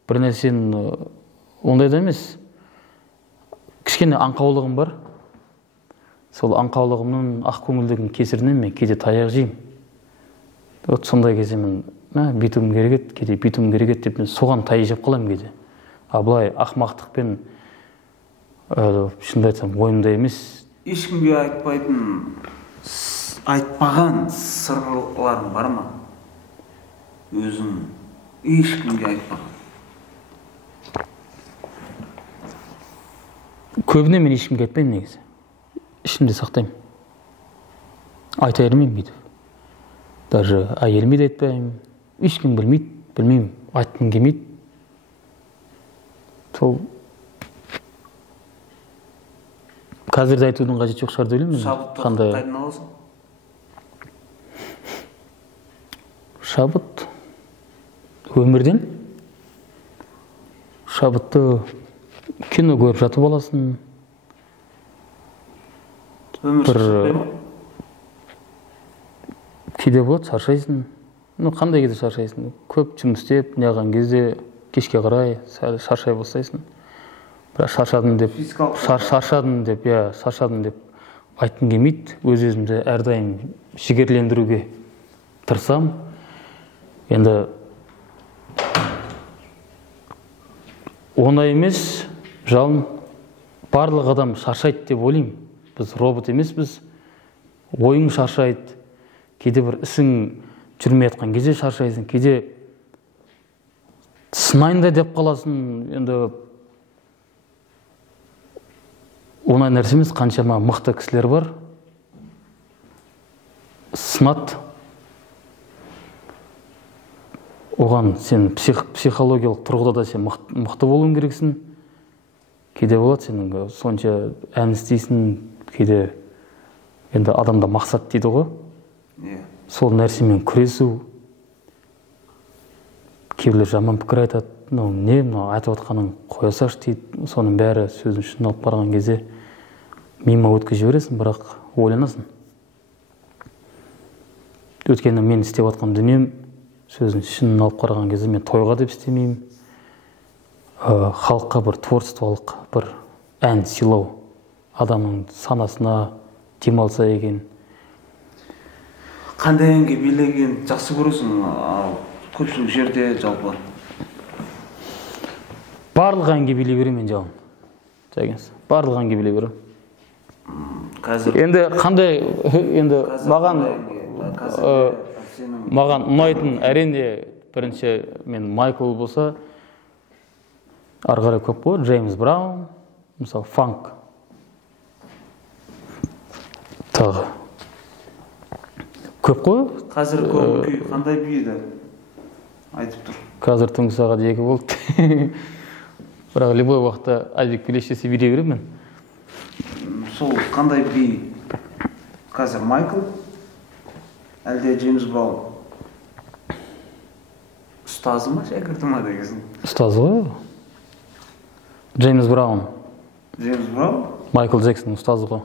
бір нәрсені ондай да емес. Кішкене аңқаулығым бар. Сол аңқаулығымның, ақ көңілдігінің кесірінен мен кейде таяқ жеймін. Вот сондай кезде мен бүйтуім керек еді, кейде бүйтуім керек еді деп мен соған тайжап қаламын кейде. А былай ақымақтықпен шынымды айтсам ойымда емес. Ешкімге айтпаған сырларың бар ма? Өзің ешкімге айтпаған. Көбіне мен ешкімге айтпаймын негізі. Ішімде сақтаймын. Айта бермеймін бүйтіп. Даже әйеліме де айтпаймын. Ешкім білмейді, білмеймін, айтқым келмейді. Сол қазірде айтудың қажеті жоқ шығар деп ойлаймын. Шабытты қайдан аласың? Шабыт өмірден. Шабытты кино көріп жатып аласың. Кейде болады, шаршайсың. Қандай кезде шаршайсың? Көп жұмыс істеп, неғылған кезде кешке қарай шаршай бастайсың. Бірақ шаршадым деп айтқым келмейді. Өз-өзімді әрдайым жігерлендіруге тырысам. Енді оңай емес, жалын барлық адам шаршайды деп ойлаймын. Біз робот емеспіз. Ойың шаршайды. Кейде бір ісің жүрмей жатқан кезде шаршайсың. Кейде сынайын да деп қаласың. Енді оңай нәрсе емес, қаншама мықты кісілер бар. Сынады. Оған сен психологиялық тұрғыда да сен мықты болуың керексің. Кейде болады сенің сонша ән істейсің, кейде енді адамда мақсат дейді ғой. Сол нәрсемен күресу. Кейбіреулер жаман пікір айтады. Не айтып отқаның қоя салшы дейді. Соның бәрі сөзін шын алып барған кезде мимо өткізіп жібересің, бірақ ойланасың. Өйткені мен істеп отқан дүнием сөзін шын алып қараған кезде мен тойға деп істемеймін. Халыққа бір творчестволық бір ән сыйлау, адамның санасына демалса екен. Қандай әнге билеген жақсы көресің? Көпшілік жерде жалпы. Барлық әнге билей беремін жалын. Барлық әнге билей беремін. Қазір енді қандай маған ұнайтын әрине бірінші мен Майкл болса, ары қарай көп болады. Джеймс Браун, мысалы фанк. Тағы көп қой. Қазір көңіл-күй қандай биді айтып тұр? Қазір түнгі сағат 2 болды. Бірақ любой уақытта Альбек билешесе билей беремін мен. Сол қандай би? Қазір Майкл, әлде Джеймс Браун? Ұстазы ма, шәкірті ма дегесің? Ұстазы ғой. Джеймс Браун. Джеймс Браун? Майкл Джексон ұстазы ғой.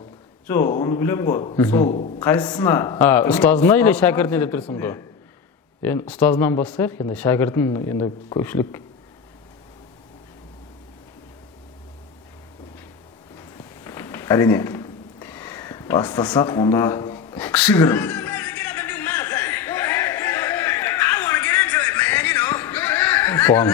Жоқ, оны білем ғой. Сол қайсысына? Ұстазына или шәкіртіне деп тұрсың ғой. Енді ұстазынан бастайық, енді шәкіртін енді көпшілік. Әрине. Бастасақ, онда кішігірім. Бұған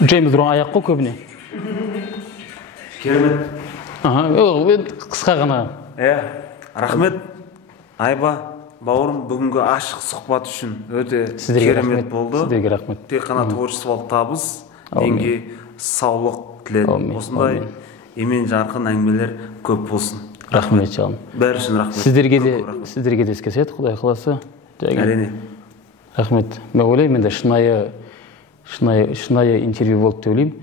Джеймс Браун аяқ қой көбіне. Керемет. Қысқа ғана. Рахмет. Айба, бауырым, бүгінгі ашық сұхбат үшін өте керемет болды. Сіздерге рахмет. Тек қана творчестволық табыс, денге саулық тіледім. Осындай емен жарқын әңгімелер көп болсын. Рахмет жалын. Бәрі үшін рахмет. Сіздерге де іске сәт, Құдай қаласа. Әрине. Рахмет. Мен ойлаймын, енді шынайы интервью болды деп ойлаймын.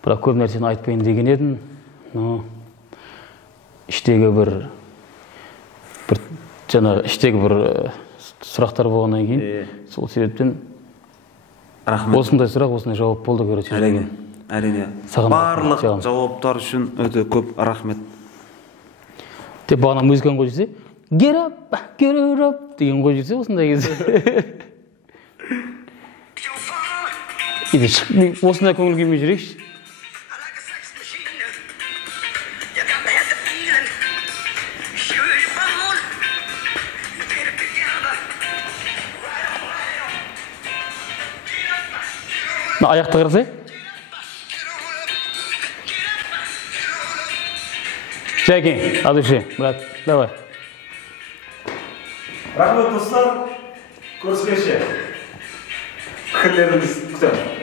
Бірақ көп нәрсені айтпайын деген едім. Іштегі бір сұрақтар болғаннан кейін сол себептен рахмет. осындай сұрақ осындай жауап болды короче. Әрине. Саған Барлық рахмет. жауаптар үшін өте көп рахмет. Деп бағана музыканы қойып жүрсе, get up деген қойып жүрсе осындай кезде. Кейде шығып осындай көңіл күймен жүрейікші. Аяқты қарасай. Жакен, от души, брат, давай. Рахмет достар, көріскенше. Пікірлеріңіз күтемін.